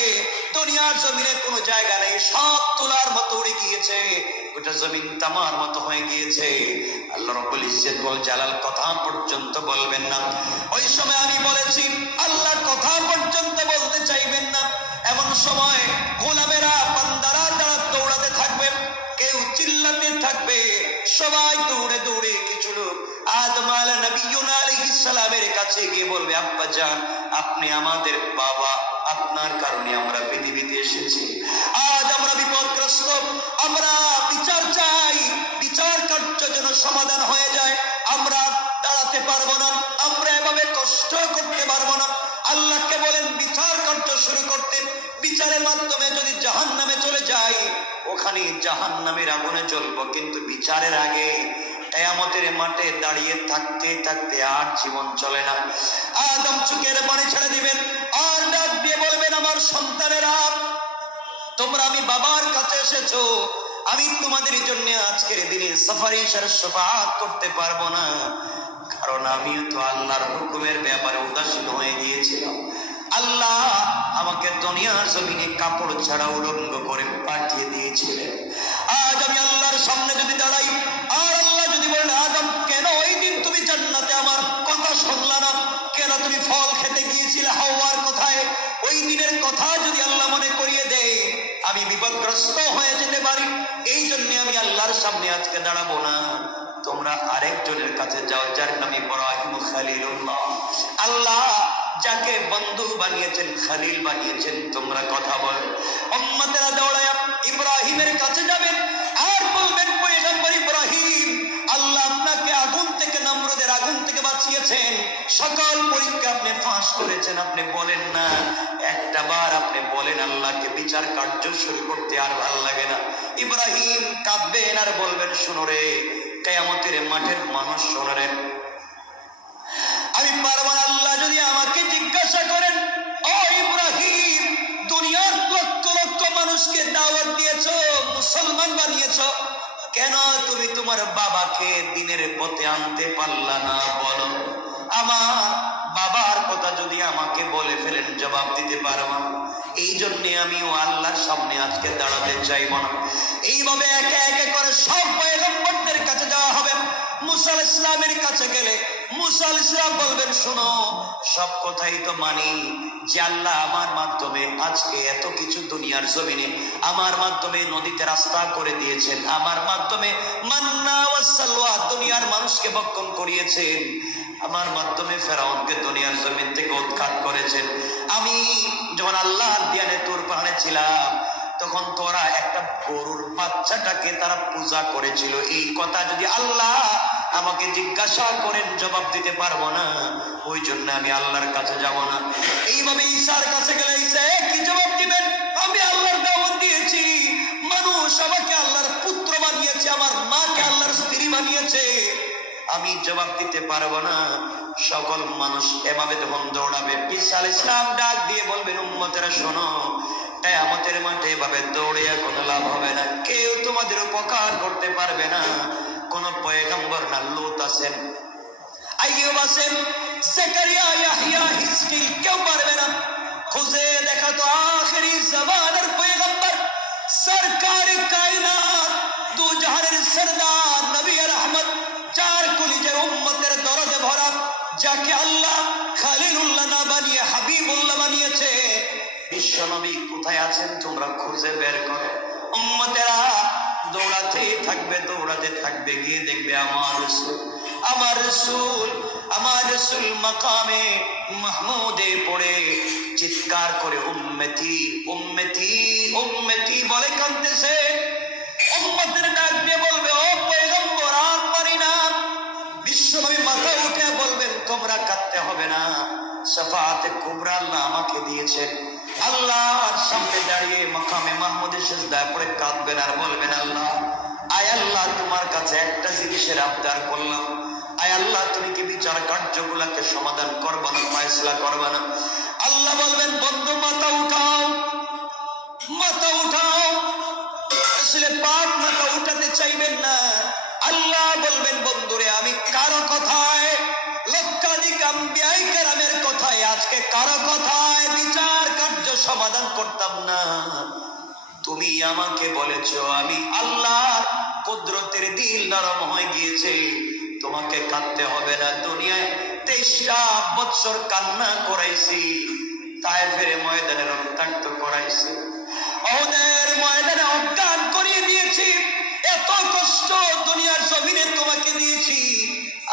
দুনিয়ার জমিনে কোনো জায়গা নেই, সব তুলার মতো উড়ে গিয়েছে, গোটা জমিন তামার মতো হয়ে গিয়েছে। আল্লাহ রাব্বুল ইজ্জত ওয়াল জালাল কথা পর্যন্ত বলবেন না। ওই সময় আমি বলেছি আল্লাহ কথা পর্যন্ত বলতে চাইবেন না। এমন সময় গোলামেরা বান্দারা যারা দৌড়াতে থাকবে, কেউ চিল্লাতে থাকবে, সবাই দৌড়ে দৌড়ে কিছু লোক আদম আলাইহিস সালামের কাছে গিয়ে বলবে, আব্বা জান আপনি আমাদের বাবা, আপনার কারণে আমরা পৃথিবীতে এসেছি, আজ আমরা বিপদগ্রস্ত, আমরা বিচার চাই, বিচার কার্য যেন সমাধান হয়ে যায়, আমরা দাঁড়াতে পারবো না, আমরা এভাবে কষ্ট করতে পারবো না। আল্লাহকে বলেন বিচার কার্য শুরু করতে, বিচারের মাধ্যমে যদি জাহান্নামে চলে যাই, ওখানে জাহান্নামের আগুনে জ্বলবো, কিন্তু বিচারের আগে কিয়ামতের মাঠে দাঁড়িয়ে থাকতে থাকতে আর জীবন চলে না। আদম চোখের পানি ছেড়ে দিবেন আর ডাক দিয়ে বলবেন, আমার সন্তানেরা তোমরা আমি বাবার কাছে এসেছো, আমি তোমাদের জন্য আজকের দিনে সুপারিশের শফাআত করতে পারবো না, কারণ আমিও তো আল্লাহর হুকুমের ব্যাপারে উদাসীন হয়ে গিয়েছিলাম। আল্লাহ আমাকে দুনিয়ার জমিনে কাপড় ছাড়া উলঙ্গ করে পাঠিয়ে দিয়েছিলেন। আজ আমি আল্লাহর সামনে যদি দাঁড়াই আর আল্লাহ যদি বলেন, আদম কেন ওই দিন তুমি জান্নাতে আমার কথা শুনলা না, কেন তুমি ফল খেতে গিয়েছিলে হাওয়ার কথায়, ওই দিনের কথা যদি আল্লাহ মনে করিয়ে দেয় আমি বিপদগ্রস্ত হয়ে যেতে পারি। এই জন্য আমি আল্লাহর সামনে আজকে দাঁড়াবো না। তোমরা আরেকজনের কাছে যাও, যার নাম ইব্রাহিম খলিলুল্লাহ। আল্লাহ যাকে বন্ধু বানিয়েছেন, খলিল বানিয়েছেন, তোমরা কথা বল। উম্মতেরা দৌড়ায়া ইব্রাহিমের কাছে যাবেন আর বলবেন, পয়গম্বর ইব্রাহিম আল্লাহ আপনাকে আগুন থেকে, নমরুদের আগুন থেকে বাঁচিয়েছেন, সকল পরীক্ষা আপনি ফাঁস করেছেন, আপনি বলেন না একটা বার আপনি বলেন আল্লাহকে বিচার কার্য শুরু করতে আর ভালো লাগে না। ইব্রাহিম কাঁদবেন আর বলবেন, শোনো রে কিয়ামতের মাঠের মানুষ, শোনো রে আমি পারবো না। আল্লাহ যদি আমাকে জিজ্ঞাসা করেন, ও ইব্রাহিম দুনিয়ার লক্ষ লক্ষ মানুষকে দাওয়াত দিয়েছো, মুসলমান বানিয়েছো, কেন তুমি তোমার বাবাকে দিনের পথে আনতে পারলা না? বলো। আমার বাবার কথা যদি আমাকে বলে ফেলেন জবাব দিতে পারবো না। এই জন্য আমিও আল্লাহর সামনে আজকে দাঁড়াতে চাইব না। এইভাবে একে একে করে সব পয়গম্বরদের কাছে যাওয়া হবে। মুসা আলাইহিস সালামের কাছে গেলে মুসা আলাইহিস সালাম বলবেন, শোনো সব কথাই তো মানি যে আল্লাহ আমার মাধ্যমে আজকে এত কিছু দুনিয়ার জমিনে, আমার মাধ্যমে নদীতে রাস্তা করে দিয়েছেন, আমার মাধ্যমে মান্না ওয়া সালওয়া দুনিয়ার মানুষকে ভক্ষণ করিয়েছেন, আমার মাধ্যমে ফেরাউনকে দুনিয়ার জমিন থেকে উৎখাত করেছেন। আমি যখন আল্লাহর ধ্যানে তোর পাহাড়ে ছিলাম তখন তোরা একটা গরুর বাচ্চাটাকে তারা পূজা করেছিল। এই কথা যদি আল্লাহ আমাকে জিজ্ঞাসা করেন জবাব দিতে পারবো না, ওই জন্য আমি আল্লাহর কাছে যাব না। এইভাবে ঈসার কাছে গেলে ঈসা কি জবাব দিবেন? আমি আল্লাহর দাওয়াত দিয়েছি, মানুষ আমাকে আল্লাহর পুত্র বানিয়েছে, আমার মাকে আল্লাহর স্ত্রী বানিয়েছে, আমি জবাব দিতে পারবো না। সকল মানুষ এভাবে তখন দৌড়াবে। ঈসা আলাইহিস সালাম ডাক দিয়ে বলবেন, উম্মতেরা শোনো, কিয়ামতের মাঠে এভাবে দৌড়ে কোনো লাভ হবে না, কেউ তোমাদের উপকার করতে পারবে না। কোন পয়গম্বর না, লূত আছেন, আইয়ুব আছেন, যাকারিয়া, ইয়াহইয়া, হিজকিল, কেউ পারবে না। খুঁজে দেখা তো আখিরি জামানার পয়গম্বর সরকারে কায়নাত, দু জাহানের সরদার নবী রহমত, চার কলিজার উম্মতের দরদে ভরা, যাকে আল্লাহ খলিলুল্লাহ না বানিয়ে হাবিবুল্লাহ বানিয়েছে। বিশ্ব নবী কোথায় আছেন তোমরা খুঁজে বের করে। উম্মতেরা দৌড়াতে থাকবে, দৌড়াতে থাকবে, গিয়ে দেখবে আমার রাসূল, আমার রাসূল, আমার রাসূল মাকামে মাহমুদে পড়ে চিৎকার করে উম্মতি উম্মতি উম্মতি বলে কাঁদতেছে। হবে না, শাফাআতে কুবরা আল্লাহ আমাকে দিয়েছেন। আল্লাহর সামনে দাঁড়িয়ে মাকামে মাহমুদের সিজদায় পড়ে কাঁদবেন আর বলবেন, আল্লাহ, আয় আল্লাহ, তোমার কাছে একটা জিনিসের আবদার করলাম, আয় আল্লাহ, তুমি কি বিচার কার্যগুলাকে সমাধান করবা না, ফয়সালা করবা না? আল্লাহ বলবেন, বন্ধু মাথা উঠাও, মাথা উঠাও। আসলে পাক মাথা উঠাতে চাইবেন না। আল্লাহ বলবেন, বন্ধুরে, আমি কারো কথায়, লক্ষাধিক আম্বিয়ায়ে কেরামের কথায়, আজকে কারো কথায় বিচার কার্য সমাধান করতাম না। তুমি আমাকে বলেছো, আমি আল্লাহর কুদরতের দিল নরম হয়ে গিয়েছে, তোমাকে কাঁদতে হবে না। দুনিয়ায় 23টা বছর কান্না করাইছি, তায়েফের ময়দানে রক্তাক্ত করাইছি, ওদের ময়দানে অজ্ঞান করিয়ে দিয়েছি, এত কষ্ট দুনিয়ার জমিনে তোমাকে দিয়েছি।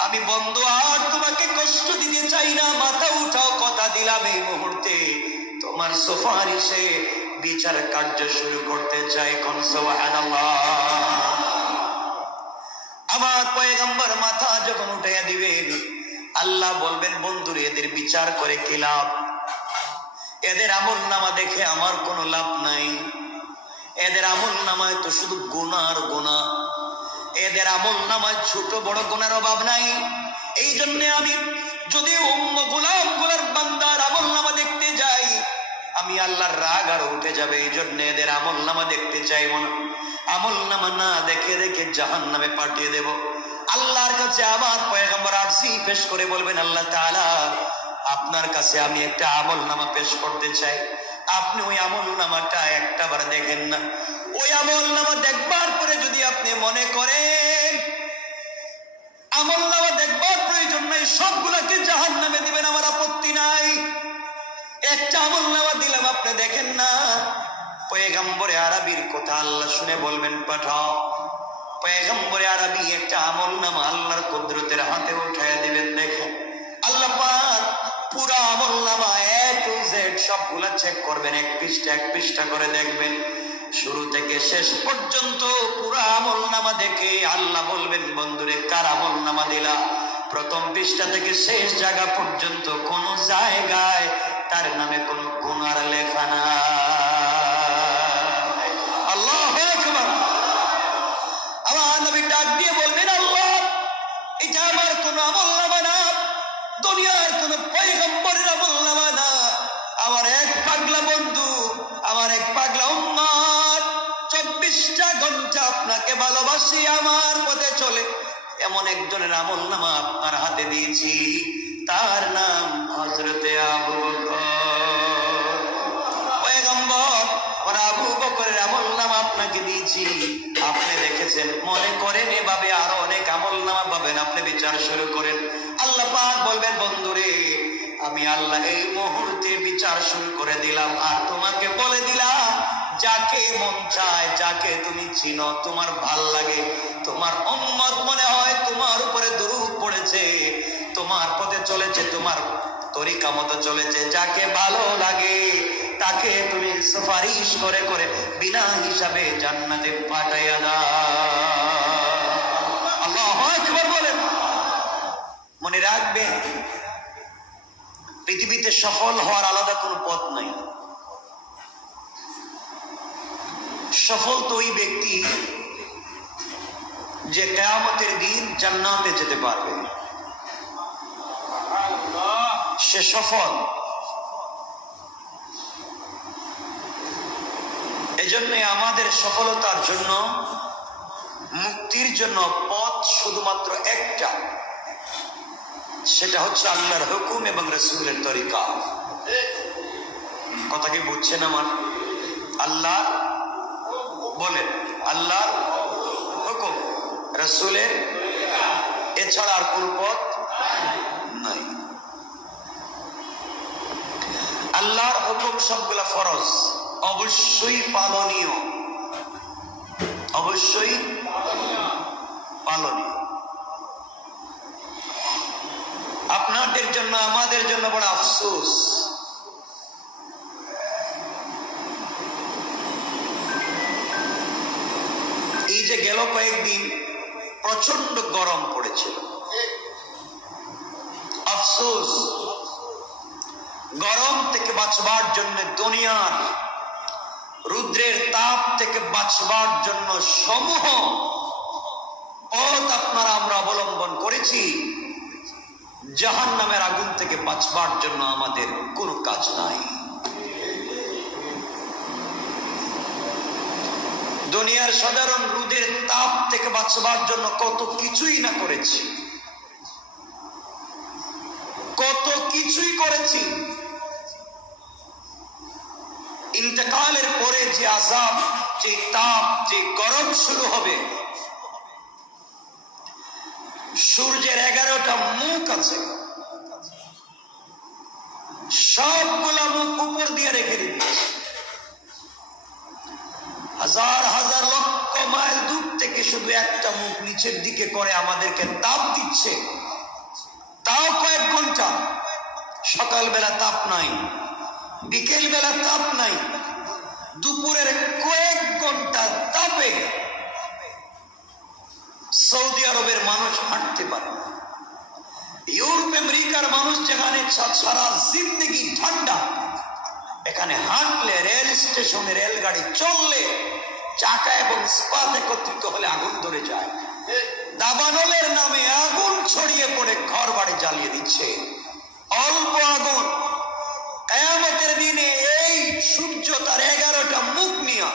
আমি বন্ধু আর তোমাকে কষ্ট দিতে চাই না। মাথা উঠাও, কথা দিলাম এই মুহূর্তে তোমার সুপারিশে বিচার কার্য শুরু করতে চাই। কোন সুবহানাল্লাহ। আমার পয়গম্বর মাথা যখন উঠাইয়া দিবেন, আল্লাহ বলবেন, বন্ধুরে, এদের বিচার করে কি লাভ? এদের আমল নামা দেখে আমার কোনো লাভ নাই। এদের আমল নামায় তো শুধু গুনাহ আর গুনাহ, এদের আমল নামায় ছোট বড় গুনার অভাব নাই। এই জন্য আমি যদি গোলাম গুলার বান্দার আমল নামা দেখতে যাই, আমি আল্লাহর রাগ আর উঠে যাবে। এই জন্য এদের আমল নামা দেখতে চাইব না। আমল নামা না দেখে দেখে জাহান্নামে পাঠিয়ে দেব। আল্লাহর কাছে আমার পয়গম্বর আরজি পেশ করে বলবেন, আল্লাহ তাআলা, আপনার কাছে আমি একটা আমল নামা পেশ করতে চাই। আপনি ওই আমল নামাটা একটাবার দেখেন না। ওই আমল নামা দেখবার পরে যদি আপনি মনে করেন আমল নামা দেখবার প্রয়োজন নাই, সবগুলাকে জাহান্নামে দিবেন, আমার আপত্তি নাই। একটা আমল নামা দিলাম, আপনি দেখেন না। পয়গম্বরে আরবির কথা আল্লাহ শুনে বলবেন, পাঠাও। পয়গম্বরে আরবি একটা আমল নামা আল্লাহর কুদরতের হাতে উঠাইয়া দিবেন। দেখেন, আল্লাহ পাক পুরা আমল নামা A to Z সবগুলা চেক করবেন, এক পৃষ্ঠা করে দেখবেন। শুরু থেকে শেষ পর্যন্ত পুরা আমল নামা দেখে আল্লাহ বলবেন, বন্ধুরে, কার আমল নামা দিলা? প্রথম পৃষ্ঠা থেকে শেষ জায়গা পর্যন্ত কোন জায়গায় তার নামে কোনো গুনার লেখা নাই। আল্লাহু আকবার। আমার নবী ডাক দিয়ে বলবেন, আল্লাহ, এটা আমার কোন আমল নামা না, দুনিয়ার কোন পয়গম্বরের আমল নামা না। আমার এক পাগলা বন্ধু, আমার এক পাগলা উম্মত 24টা ঘন্টা আপনাকে ভালোবাসি, আমার পথে চলে, এমন একজনের আমল নামা আপনার হাতে দিয়েছি। তার নাম হযরতে আবু বকর। পয়গম্বর আর আবু বকরের আমল নামা আপনাকে দিয়েছি। আপনি দেখেছেন, মনে করেন এভাবে আরো অনেক আমল নামা পাবেন, আপনি বিচার শুরু করেন। আল্লাহ পাক বলবেন, বন্ধুরে, আমি আল্লাহ এই মুহূর্তে বিচার শুরু করে দিলাম। আর তোমাকে বলে দিলাম, যাকে মন চায়, যাকে তুমি চিনো, তোমার ভাল লাগে, তোমার উম্মত মনে হয়, তোমার উপরে দরুদ পড়েছে, তোমার পথে চলেছে, তোমার তরিকা মতো চলেছে, যাকে ভালো লাগে তাকে তুমি সুপারিশ করে করে বিনা হিসাবে জান্নাতে পাঠাইয়া দাও। আল্লাহু আকবার বলেন। মনে রাখবেন, পৃথিবীতে সফল হওয়ার আলাদা কোনো পথ নাই। সফল তো ওই ব্যক্তি যে কিয়ামতের দিন জান্নাতে যেতে পারবে, সে সফল। এজন্য আমাদের সফলতার জন্য, মুক্তির জন্য পথ শুধুমাত্র একটা, সেটা হচ্ছে আল্লাহর হুকুম এবং রাসূলের তরিকা। কথা কি বুঝছেন আমার? আল্লাহ বলেন, আল্লাহর হুকুম, রাসূলের, এছাড়া আর কোন পথ নাই। আল্লাহর হুকুম সবগুলা ফরজ, অবশ্যই পালনীয়, অবশ্যই পালনীয়। আপনাদের জন্য, আমাদের জন্য বড় আফসোস, এই যে গেল কয়েকদিন প্রচন্ড গরম পড়েছিল। আফসোস, গরম থেকে বাঁচবার জন্য দুনিয়ার রুদ্রের তাপ থেকে বাঁচবার জন্য সমূহ পথ আপনারা আমরা অবলম্বন করেছি। জাহান্নামের আগুন থেকে বাঁচবার জন্য আমাদের কোনো কাজ নাই। দুনিয়ার সাধারণ রোদের তাপ থেকে বাঁচবার জন্য কত কিছুই না করেছি, কত কিছুই করেছি। ইন্তেকালের পরে যে আযাব, যে তাপ, যে গরম শুরু হবে, সূর্যের 11টা মুখ আছে, সবগুলা মুখ উপর দিয়ে রেখে দিচ্ছে। হাজার হাজার লক্ষ মাইল দূর থেকে শুধু একটা মুখ নিচের দিকে করে আমাদেরকে তাপ দিচ্ছে, তাও কয়েক ঘন্টা। সকালবেলা তাপ নাই, বিকেল বেলা তাপ নাই, দুপুরের কয়েক ঘন্টা তাপে সৌদি আরবের মানুষ হাঁটতে পারে না। ইউরোপ আমেরিকার মানুষ যেখানে সারা জিন্দগি ঠান্ডা, এখানে হাঁটলে, রেল স্টেশনে রেলগাড়ি চললে, চাকা এবং স্পাত একত্রিত হলে আগুন ধরে যায়। দাবানলের নামে আগুন ছড়িয়ে পড়ে ঘর বাড়ি জ্বালিয়ে দিচ্ছে। অল্প আগুন। কিয়ামতের দিনে এই সূর্য তার 11টা মুখ নিয়ে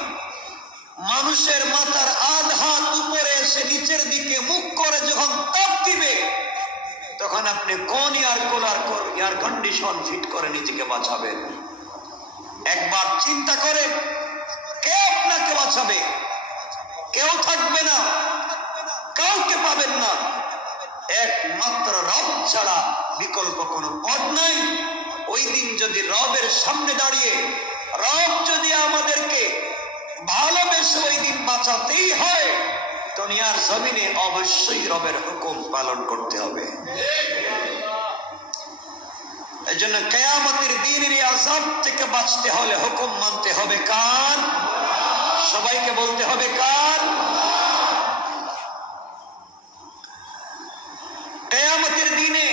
মানুষের মাথার আধ হাত উপরে এসে নিচের দিকে মুখ করে যখন তাপ দিবে, তখন আপনি কোন air cooler, air condition fit করে নিজেকে বাঁচাবেন? একবার চিন্তা করেন, কে আপনাকে বাঁচাবে? কেউ থাকবে না, কাউকে পাবেন না। একমাত্র রব ছাড়া বিকল্প কোনো পথ নাই। ওই দিন যদি রবের সামনে দাঁড়িয়ে রব যদি আমাদেরকে ভালোবেসে ওই দিন বাঁচাতেই হয়, দুনিয়ার জমিনে অবশ্যই রবের হুকুম পালন করতে হবে। এই জন্য কিয়ামতের দিনের আযাব থেকে বাঁচতে হলে হুকুম মানতে হবে কার? সবাইকে বলতে হবে কার? কিয়ামতের দিনে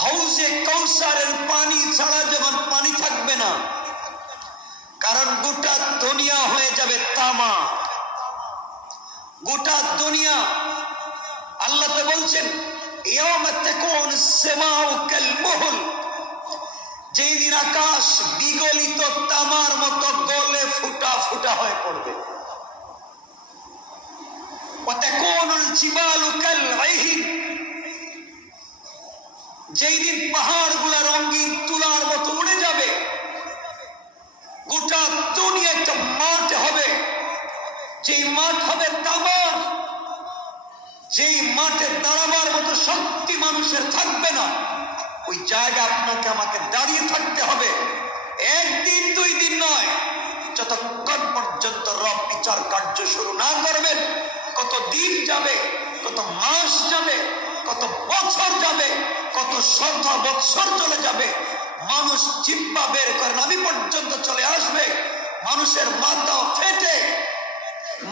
হাউজে কাউসারের পানি ছাড়া যখন পানি থাকবে না, কারণ গোটা দুনিয়া হয়ে যাবে তামা। গোটা দুনিয়া, আল্লাহ তো বলছেন ইয়াউমা তাকুনু আস-সামাউ কাল-মুহল, যেই দিন আকাশ বিগলিত তামার মতো গলে ফুটা ফুটা হয়ে পড়বে। ওয়া তাকুনুল জিবালু কাল-আইহিন, যেই দিন পাহাড়গুলা রঙিন তুলার মতো উড়ে যাবে। গোটা দুনিয়া একটা মাঠ হবে, যেই মাঠ হবে তামার, যেই মাঠে দাঁড়াবার মতো শক্তি মানুষের থাকবে না। ওই জায়গা আপনাকে আমাকে দাঁড়িয়ে থাকতে হবে, একদিন দুই দিন নয়, যতক্ষণ পর্যন্ত রব বিচার কার্য শুরু না করবেন। কত দিন যাবে, কত মাস যাবে, কত বছর যাবে, কত শত বছর চলে যাবে। মানুষ জিহ্বা বের করে নাভি পর্যন্ত চলে আসবে, মানুষের মাথা ফেটে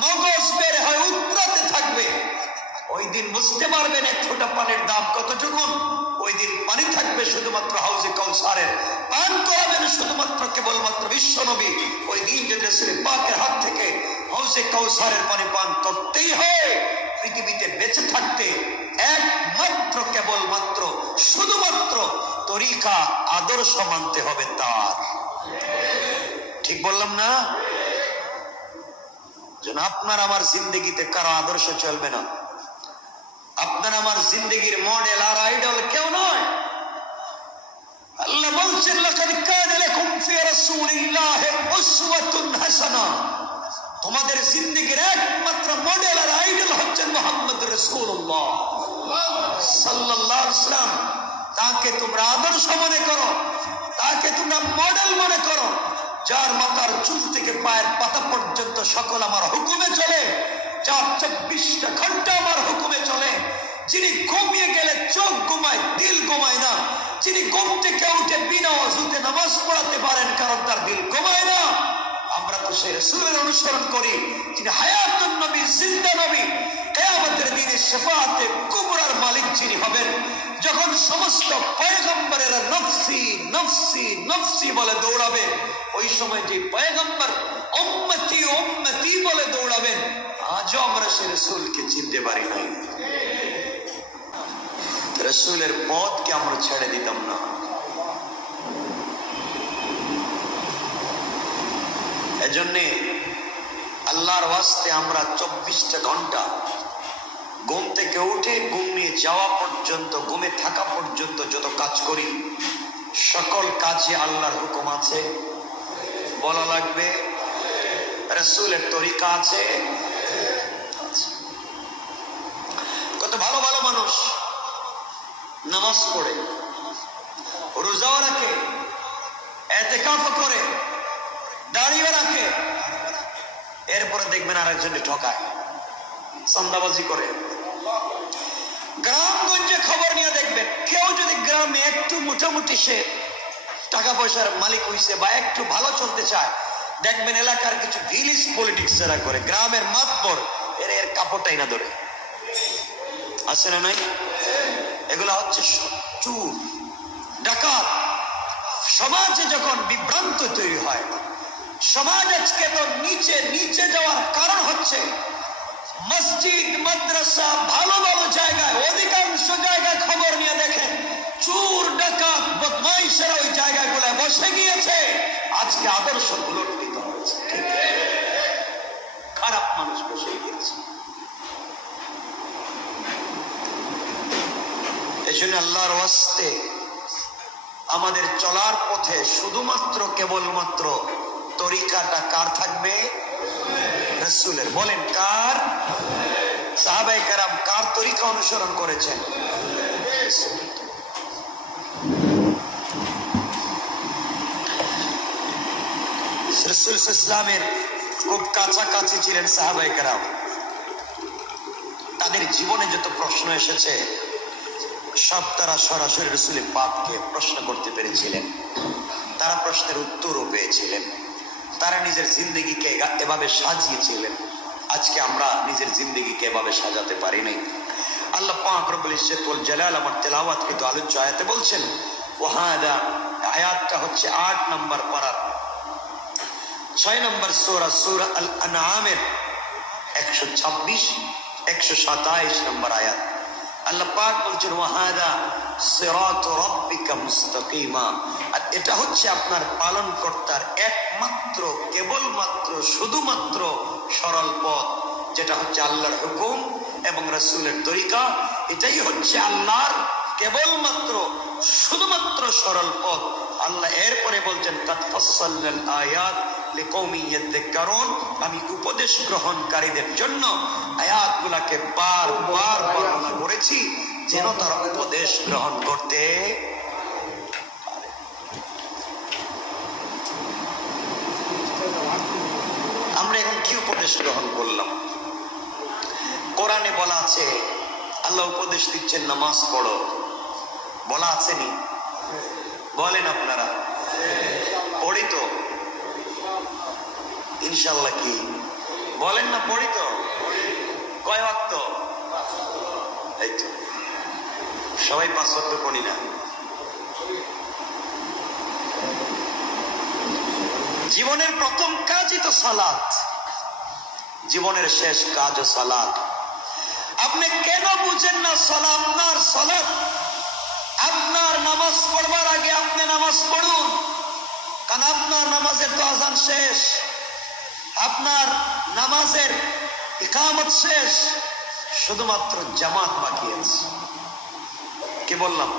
মগজ বের হয়ে উৎরাতে থাকবে। ওই দিন বুঝতে পারবেন এক ফোঁটা পানির দাম কতটুকু। ওই দিন পানি থাকবে শুধুমাত্র হাউজে কাউসারের, পান করাবেন শুধুমাত্র কেবলমাত্র বিশ্বনবী। ওই দিন যদি রাসূল পাকের হাত থেকে হাউজে কাউসারের পানি পান করতেই হয়, পৃথিবীতে বেঁচে থাকতে একমাত্র কেবলমাত্র শুধুমাত্র তরিকা আদর্শ মানতে হবে তার। ঠিক বললাম না? যেন আপনার আমার জিন্দগিতে কারো আদর্শ চলবে না। আপনার আমার জিন্দগির মডেল আর আইডল কেউ নয়। আল্লাহ বলছেন লাকাদ কানা লাকুম ফি রাসূলিল্লাহি উসওয়াতুন হাসানাহ, তোমাদের জিন্দগির একমাত্র মডেল আর আইডল হচ্ছেন মুহাম্মদ রাসূলুল্লাহ সাল্লাল্লাহু আলাইহি ওয়াসাল্লাম। তাকে তোমরা আদর্শ মনে করো, তাকে তোমরা মডেল মনে করো, যার মাথার চুল থেকে পায়ের পাতা পর্যন্ত সকল আমার হুকুমে চলে, যার 24টা ঘন্টা আমার হুকুমে চলে, যিনি ঘুমিয়ে গেলে চোখ ঘুমায়, দিল ঘুমায় না, যিনি ঘুম থেকে উঠে বিনা ওযুতে নামাজ পড়াতে পারেন কারণ তার দিল ঘুমায় না। আমরা তো সেই রাসূলের অনুসরণ করি, যিনি হায়াতুন নবী, জিন্দা নবী। কিয়ামতের দিনে শাফাআতে কুবরার মালিক যিনি হবেন, যখন সমস্ত পয়গম্বরেরা নফসি নফসি নফসি বলে দৌড়াবে, ওই সময় যে পয়গম্বর উম্মতি উম্মতি বলে দৌড়াবেন, আজও আমরা সে রাসূলকে চিনতে পারি নাই। রাসূলের পথকে আমরা ছেড়ে দিতাম না। এজন্যে আল্লাহর ওয়াস্তে আমরা 24টা ঘন্টা ঘুম থেকে উঠে ঘুম নিয়ে যাওয়া পর্যন্ত, ঘুমে থাকা পর্যন্ত যত কাজ করি, সকল কাজে আল্লাহর হুকুম আছে, বলা লাগবে রাসূলের তরিকা আছে। কত ভালো ভালো মানুষ নামাজ পড়ে, রোজাও রাখে, ইতিকাফ করে, দাড়িও রাখে, এরপরে দেখবেন আরেকজনে ঠকায়, চাঁদাবাজি করে। গ্রামগঞ্জে খবর নিয়ে দেখবেন, কেউ যদি গ্রামে একটু মোটামুটি সে টাকা পয়সার মালিক হইছে বা একটু ভালো চলতে চায়, দেখবেন এলাকার কিছু ভিলেজ পলিটিক্স যারা করে, গ্রামের মাতবর এর কাপড়টাই না ধরে, আছে না নাই? এগুলা হচ্ছে চুর, ডাকাত। সমাজে যখন বিভ্রান্ত তৈরি হয়, সমাজ আজকে তো নিচে নিচে যাওয়ার কারণ হচ্ছে মসজিদ, মাদ্রাসা, ভালো ভালো জায়গায়, অধিকাংশ জায়গায় খবর নিয়ে দেখেন চোর, ডাকাত, বদমাইশেরা ওই জায়গাগুলো বসে গিয়েছে। আজকে আদর্শ উলটিত হয়েছে, খারাপ মানুষ বসে গিয়েছে। এই জন্য আল্লাহর ওয়াস্তে আমাদের চলার পথে শুধুমাত্র কেবলমাত্র তরিকাটা কার থাকবে? রাসূলের। বলেন কার? সাহাবায়ে কেরাম কার তরিকা অনুসরণ করেছেন? রাসূল ইসলামের খুব কাছাকাছি ছিলেন সাহাবায়ে কেরাম। তাদের জীবনে যত প্রশ্ন এসেছে সব তারা সরাসরি রাসূল পাককে প্রশ্ন করতে পেরেছিলেন, তারা প্রশ্নের উত্তরও পেয়েছিলেন, তারা নিজের জিন্দগিকে এভাবে সাজিয়েছিলেন। আজকে আমরা নিজের জিন্দগিকে এভাবে সাজাতে পারি নাই। আল্লাহ পাক রব্বুল ইজ্জত ওয়াল জালাল আমার তেলাওয়াতকৃত আলোচ্য আয়াতে বলছেন, ওয়াহাদা, আয়াতটা হচ্ছে 8 নম্বর পারার 6 নম্বর সূরা, সূরা আল আনআমের 126 127 নম্বর আয়াত। আল্লাহ পাক বলছেন, ওয়াহাদা সিরাতু রাব্বিকা মুস্তাকিমা, আর এটা হচ্ছে আপনার পালনকর্তার একমাত্র, কেবলমাত্র, শুধুমাত্র সরল পথ, যেটা হচ্ছে আল্লাহর হুকুম এবং রাসূলের তরিকা। এটাই হচ্ছে আল্লাহর কেবলমাত্র, শুধুমাত্র সরল পথ। আল্লাহ এরপরে বলছেন, কাদ ফাসসালনাল আয়াত লিকওমি ইয়াযাক্কারুন, আমি উপদেশ গ্রহণকারীদের জন্য আয়াতগুলোকে বারবার বর্ণনা করেছি যেন তারা উপদেশ গ্রহণ করতে। আমরা এখন কি উপদেশ গ্রহণ করলাম? কোরআনে বলা আছে, আল্লাহ উপদেশ দিচ্ছেন নামাজ পড়ো, বলা আছে নি? বলেন আপনারা, পড়ি তো ইনশাআল্লাহ? কি বলেন না? পড়ি তো। কয় ওয়াক্ত? এই তো সবাই 5 ওয়াক্ত পড়ি না। জীবনের প্রথম কাজই তো সালাত, জীবনের শেষ কাজও সালাত। আপনি কেন বুঝেন না সালাত আপনার? সালাত আপনার নামাজ পড়বার আগে আপনি নামাজ পড়ুন, কারণ আপনার নামাজের তো আযান শেষ, আপনার নামাজের ইকামত শেষ, শুধুমাত্র জামাত বাকি আছে। কি বললাম?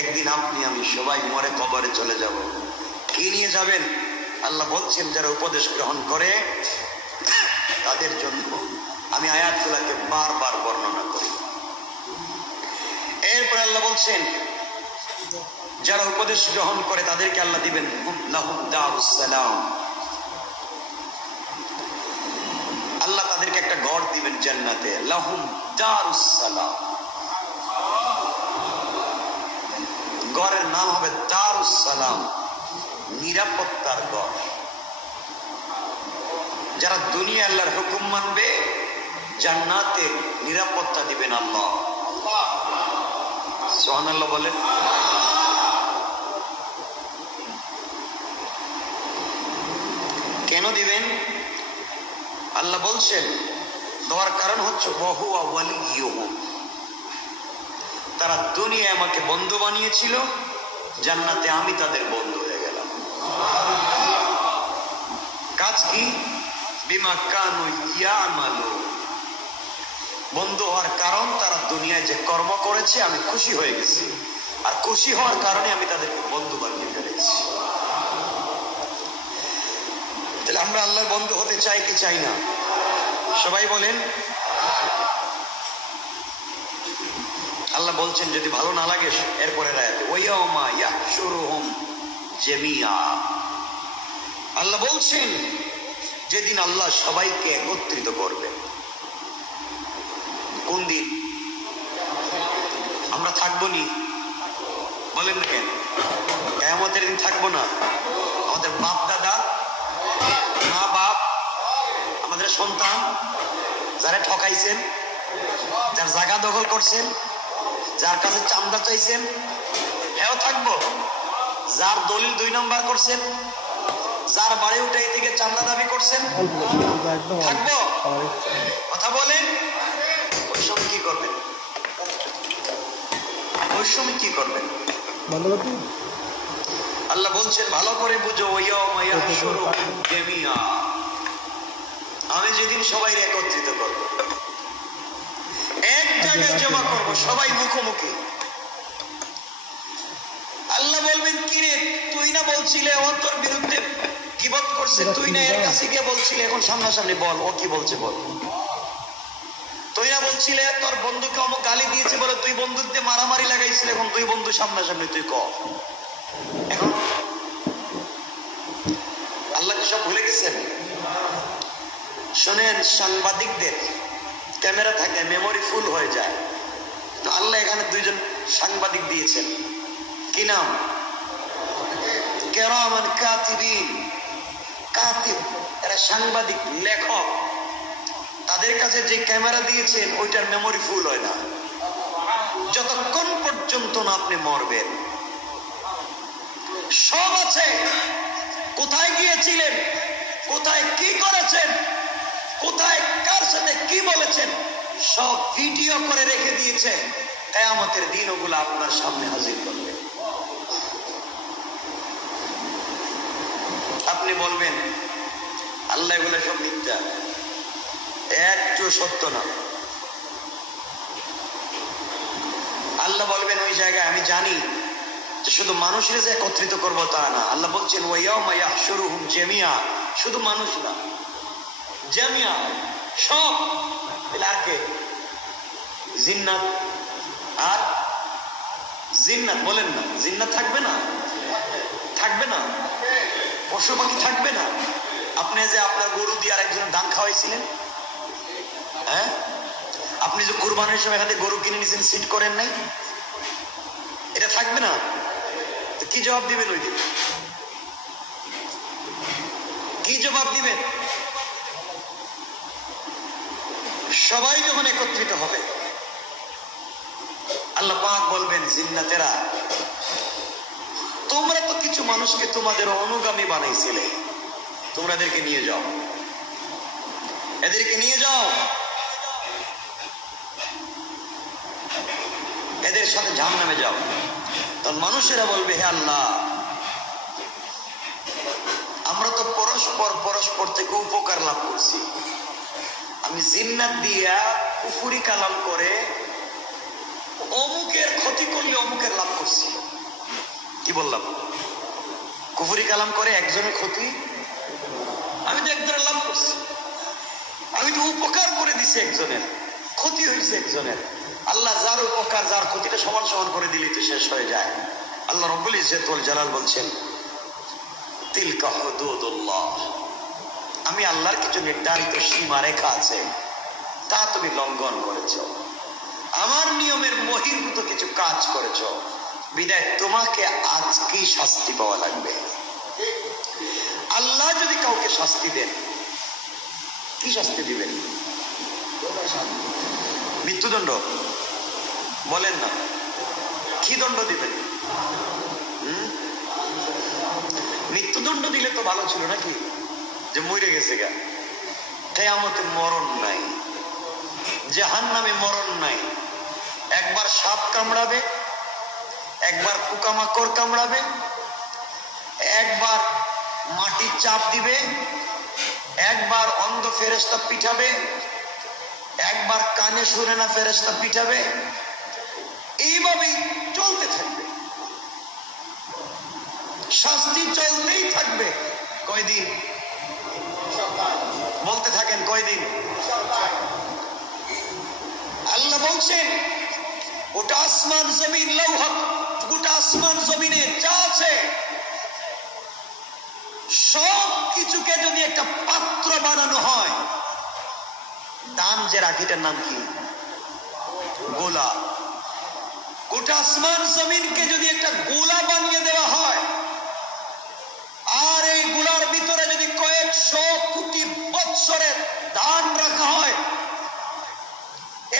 একদিন আপনি আমি সবাই মরে কবরে চলে যাব। কি নিয়ে যাবেন? আল্লাহ বলছেন, যারা উপদেশ গ্রহণ করে তাদের জন্য আমি আয়াতগুলোকে বারবার বর্ণনা করি। এরপর আল্লাহ বলছেন, যারা উপদেশ গ্রহণ করে তাদেরকে আল্লাহ দিবেন লাহুম দারুস সালাম, আল্লাহ তাদেরকে একটা ঘর দিবেন জান্নাতে, লাহুম দারুস সালাম। ঘরের নাম হবে দারুস সালাম, নিরাপত্তার ঘর। যারা দুনিয়া আল্লাহর হুকুম মানবে, জান্নাতে নিরাপত্তা দিবেন আল্লাহ। সুবহানাল্লাহ বলেন। কেন দিবেন? আল্লাহ বলছেন দেওয়ার কারণ হচ্ছে ওয়াহুয়া ওয়ালিয়ুহুম, তারা দুনিয়ায় আমাকে বন্ধু বানিয়েছিল, জান্নাতে আমি তাদের বন্ধু হয়ে গেলাম। কাজ কি? বিমা কানু ইয়ামালু, বন্ধু হওয়ার কারণ তারা দুনিয়ায় যে কর্ম করেছে আমি খুশি হয়ে গেছি, আর খুশি হওয়ার কারণে আমি তাদেরকে বন্ধু বানিয়ে ফেলেছি। তাহলে আমরা আল্লাহর বন্ধু হতে চাই কি চাই না? সবাই বলেন। আল্লাহ বলছেন যদি ভালো না লাগে এরপরে আয়াতে ওয়ায়াউমা ইয়াহশুরুহুম জামিআ, আল্লাহ বলছেন যেদিন আল্লাহ সবাইকে একত্রিত করবে। কোন দিন? আমরা থাকবো নি? বলেন না কেন? কিয়ামতের দিন থাকবো না? আমাদের বাপ দাদা, মা বাপ, আমাদের সন্তান, যারা ঠকাইছেন, যার জায়গা দখল করছেন, যার কাছে চান্দা চাইছেন, হ্যাঁ থাকবো। যার দলিল 2 নম্বর করছেন, যার বাড়ি উঠে থেকে চান্দা দাবি করছেন, থাকবো। কথা বলেন। ওই সময় কি করবেন? ওই সময় কি করবেন? আল্লাহ বলছেন ভালো করে বুঝো, ওয়ায়াউমা ইয়াহশুরুহুম জামিআ, আমি যেদিন সবাই একত্রিত করব, এক জায়গায় জমা করব, সবাই মুখোমুখি। আল্লাহ বলবেন কি রে, তুই না বলছিলে ও তোর বিরুদ্ধে গীবত করছে, তুই না এর কাছে গিয়ে বলছিলে, এখন সামনাসামনি বল ও কি বলছে বল। তুই না বলছিলে তোর বন্ধুকে অমুক গালি দিয়েছে বলে তুই বন্ধুর দিয়ে মারামারি লাগাইছিলে, এখন তুই বন্ধু সামনাসামনি তুই ক। এখন আল্লাহ কি সব ভুলে গেছেন? শোনেন, সাংবাদিকদের ক্যামেরা থাকে, মেমোরি ফুল হয়ে যায়, তো আল্লাহ এখানে 2 জন সাংবাদিক দিয়েছেন। কি নাম? কিরামান কাতিবিন, কাতিব, এরা সাংবাদিক, লেখক। তাদের কাছে যে ক্যামেরা দিয়েছেন ওইটার মেমোরি ফুল হয় না যতক্ষণ পর্যন্ত না আপনি মরবেন। সব আছে, কোথায় গিয়েছিলেন, কোথায় কি করেছেন, কোথায় কার সাথে কি বলেছেন, সব ভিডিও করে রেখে দিয়েছে। কিয়ামতের দিন ওগুলো আপনার সামনে হাজির করবে। আপনি বলবেন আল্লাহ এগুলো সব মিথ্যা, একটু সত্য না। আল্লাহ বলবেন ওই জায়গায় আমি জানি যে শুধু মানুষের যে একত্রিত করবো তা না। আল্লাহ বলছেন ওয়ায়াউমা ইয়াহশুরুহুম জামিআ, শুধু মানুষ না, জামিআ সব। আর কে? জিন্নাত। আর জিন্নাত বলেন না, জিন্নাত থাকবে না? থাকবে না? পশু পাখি থাকবে না? আপনি যে আপনার গরু দিয়ে আরেকজনের ধান খাওয়াইছিলেন, হ্যাঁ, আপনি যে কুরবানির সময় এখানে গরু কিনে নিয়েছেন, সিট করেন নাই, এটা থাকবে না? কি জবাব দিবেন ওই দিন? কি জবাব দিবেন? সবাই যখন একত্রিত হবে আল্লাহ পাক বলবেন জিন্নাতেরা তোমরা তো কিছু মানুষকে তোমাদের অনুগামী বানাইছিলে, তোমরা এদেরকে নিয়ে যাও, এদেরকে নিয়ে যাও, এদের সাথে জাহান্নামে যাও। তখন মানুষেরা বলবে হে আল্লাহ, আমরা তো পরস্পর থেকে উপকার লাভ করছি, আমি জিন্নাত দিয়া কুফরি কালাম করে অমুকের ক্ষতি করলে অমুকের লাভ করছি। কি বললাম? কুফরি কালাম করে একজনের ক্ষতি, আমি তো একজনের লাভ করছি, আমি তো উপকার করে দিছি একজনের, ক্ষতি হয়েছে একজনের। আল্লাহ যার উপকার যার ক্ষতিটা সমান সমান করে দিলেই তো শেষ হয়ে যায়। আল্লাহ রব্বুল ইজ্জত ওয়াল জালাল বলছেন তিলকা হুদুদুল্লাহ, আমি আল্লাহর কিছু নির্ধারিত সীমা রেখা আছে, তা তুমি লঙ্ঘন করেছ, আমার নিয়মের বহির্ভূত কিছু কাজ করেছ, বিদায় তোমাকে আজকেই শাস্তি পাওয়া লাগবে। আল্লাহ যদি কাউকে শাস্তি দেন, কি শাস্তি দিবেন? মৃত্যুদণ্ড? বলেন না। কি দণ্ড দিবেন? মৃত্যুদণ্ড দিলে তো ভালো ছিল নাকি, যে মরে গেছে গা। কিয়ামতে মরণ নাই, জাহান্নামে মরণ নাই। একবার সাপ কামড়াবে, একবার পোকামাকড় কামড়াবে, একবার মাটির চাপ দিবে, একবার অন্ধ ফেরেশতা পিঠাবে, একবার কানে শুনে না ফেরেশতা পিঠাবে। এইভাবেই চলতে থাকবে, শাস্তি চলতেই থাকবে। কয়দিন? বলতে থাকেন কয়দিন? আল্লাহ বলছেন গোটা আসমান জমিন, লৌহ, গোটা আসমান জমিনে যা আছে সব কিছুকে যদি একটা পাত্র বানানো হয়, দান যে রাখিটার নাম কি? গোলা। গোটা আসমান জমিনকে যদি একটা গোলা বানিয়ে দেওয়া হয়, আর এই গোলার ভিতরে যদি কয়েকশো কোটি বৎসরের ধান রাখা হয়,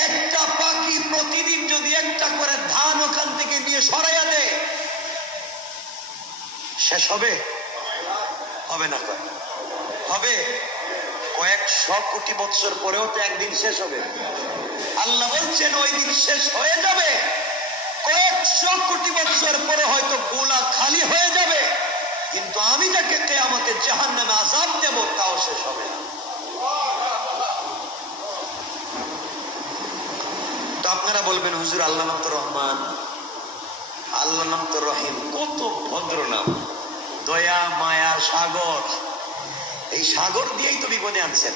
একটা পাখি প্রতিদিন যদি একটা করে ধান ওখান থেকে নিয়ে সরাইয়া দেয়, শেষ হবে? হবে না? হবে। কয়েকশো কোটি বৎসর পরেও তো একদিন শেষ হবে। আল্লাহ বলছেন ওই দিন শেষ হয়ে যাবে, কয়েকশো কোটি বৎসর পরে হয়তো গোলা খালি হয়ে যাবে, কিন্তু আমি যাকে কিয়ামতে জাহান্নামে আযাব দেব তাও শেষ হবে না। তো আপনারা বলবেন হুজুর আল্লাহ নাম তো রহমান, আল্লাহ নাম তো রহিম, কত ভদ্র নাম, দয়া মায়া সাগর। এই সাগর দিয়েই তো বিপদে আনছেন।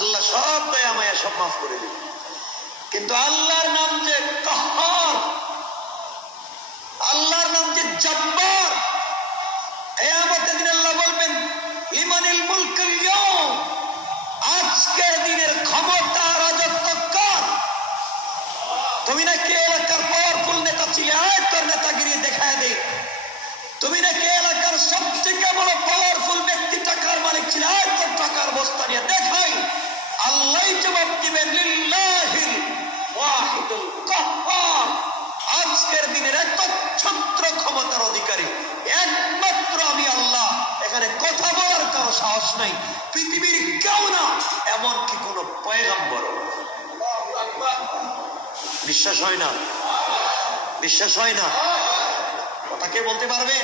আল্লাহ সব দয়া মায়া সব মাফ করে দিন, কিন্তু আল্লাহর নাম যে কাহ্হার, আল্লাহর নাম যে জব্বার, কিয়ামতের দিন আল্লাহ বলবেন লিমানিল মুলকুল ইয়াউম, আজকের দিনের ক্ষমতা রাজত্ব কার? তুমি নাকি এলাকার পাওয়ারফুল নেতা ছিলে, আয় তোর নেতাগিরি দেখায় দেই। তুমি নাকি এলাকার সবথেকে বড় পাওয়ারফুল ব্যক্তি, টাকার মালিক ছিলে, আয় তোর টাকার বস্তা নিয়ে দেখাই। আল্লাহ জবাব দিবেন লিল্লাহিল ওয়াহিদুল কাহ্হার, আজকের দিনের একচ্ছত্র ক্ষমতার অধিকারী একমাত্র আমি আল্লাহ। এখানে কথা বলার কারো সাহস নাই, পৃথিবীর কেউ না, এমনকি কোন পয়গম্বর। বিশ্বাস হয় না? বিশ্বাস হয় না? কথা কে বলতে পারবে?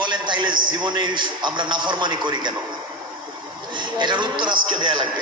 বলেন তাইলে জীবনে আমরা নাফরমানি করি কেন? এটার উত্তর আজকে দেয়া লাগবে।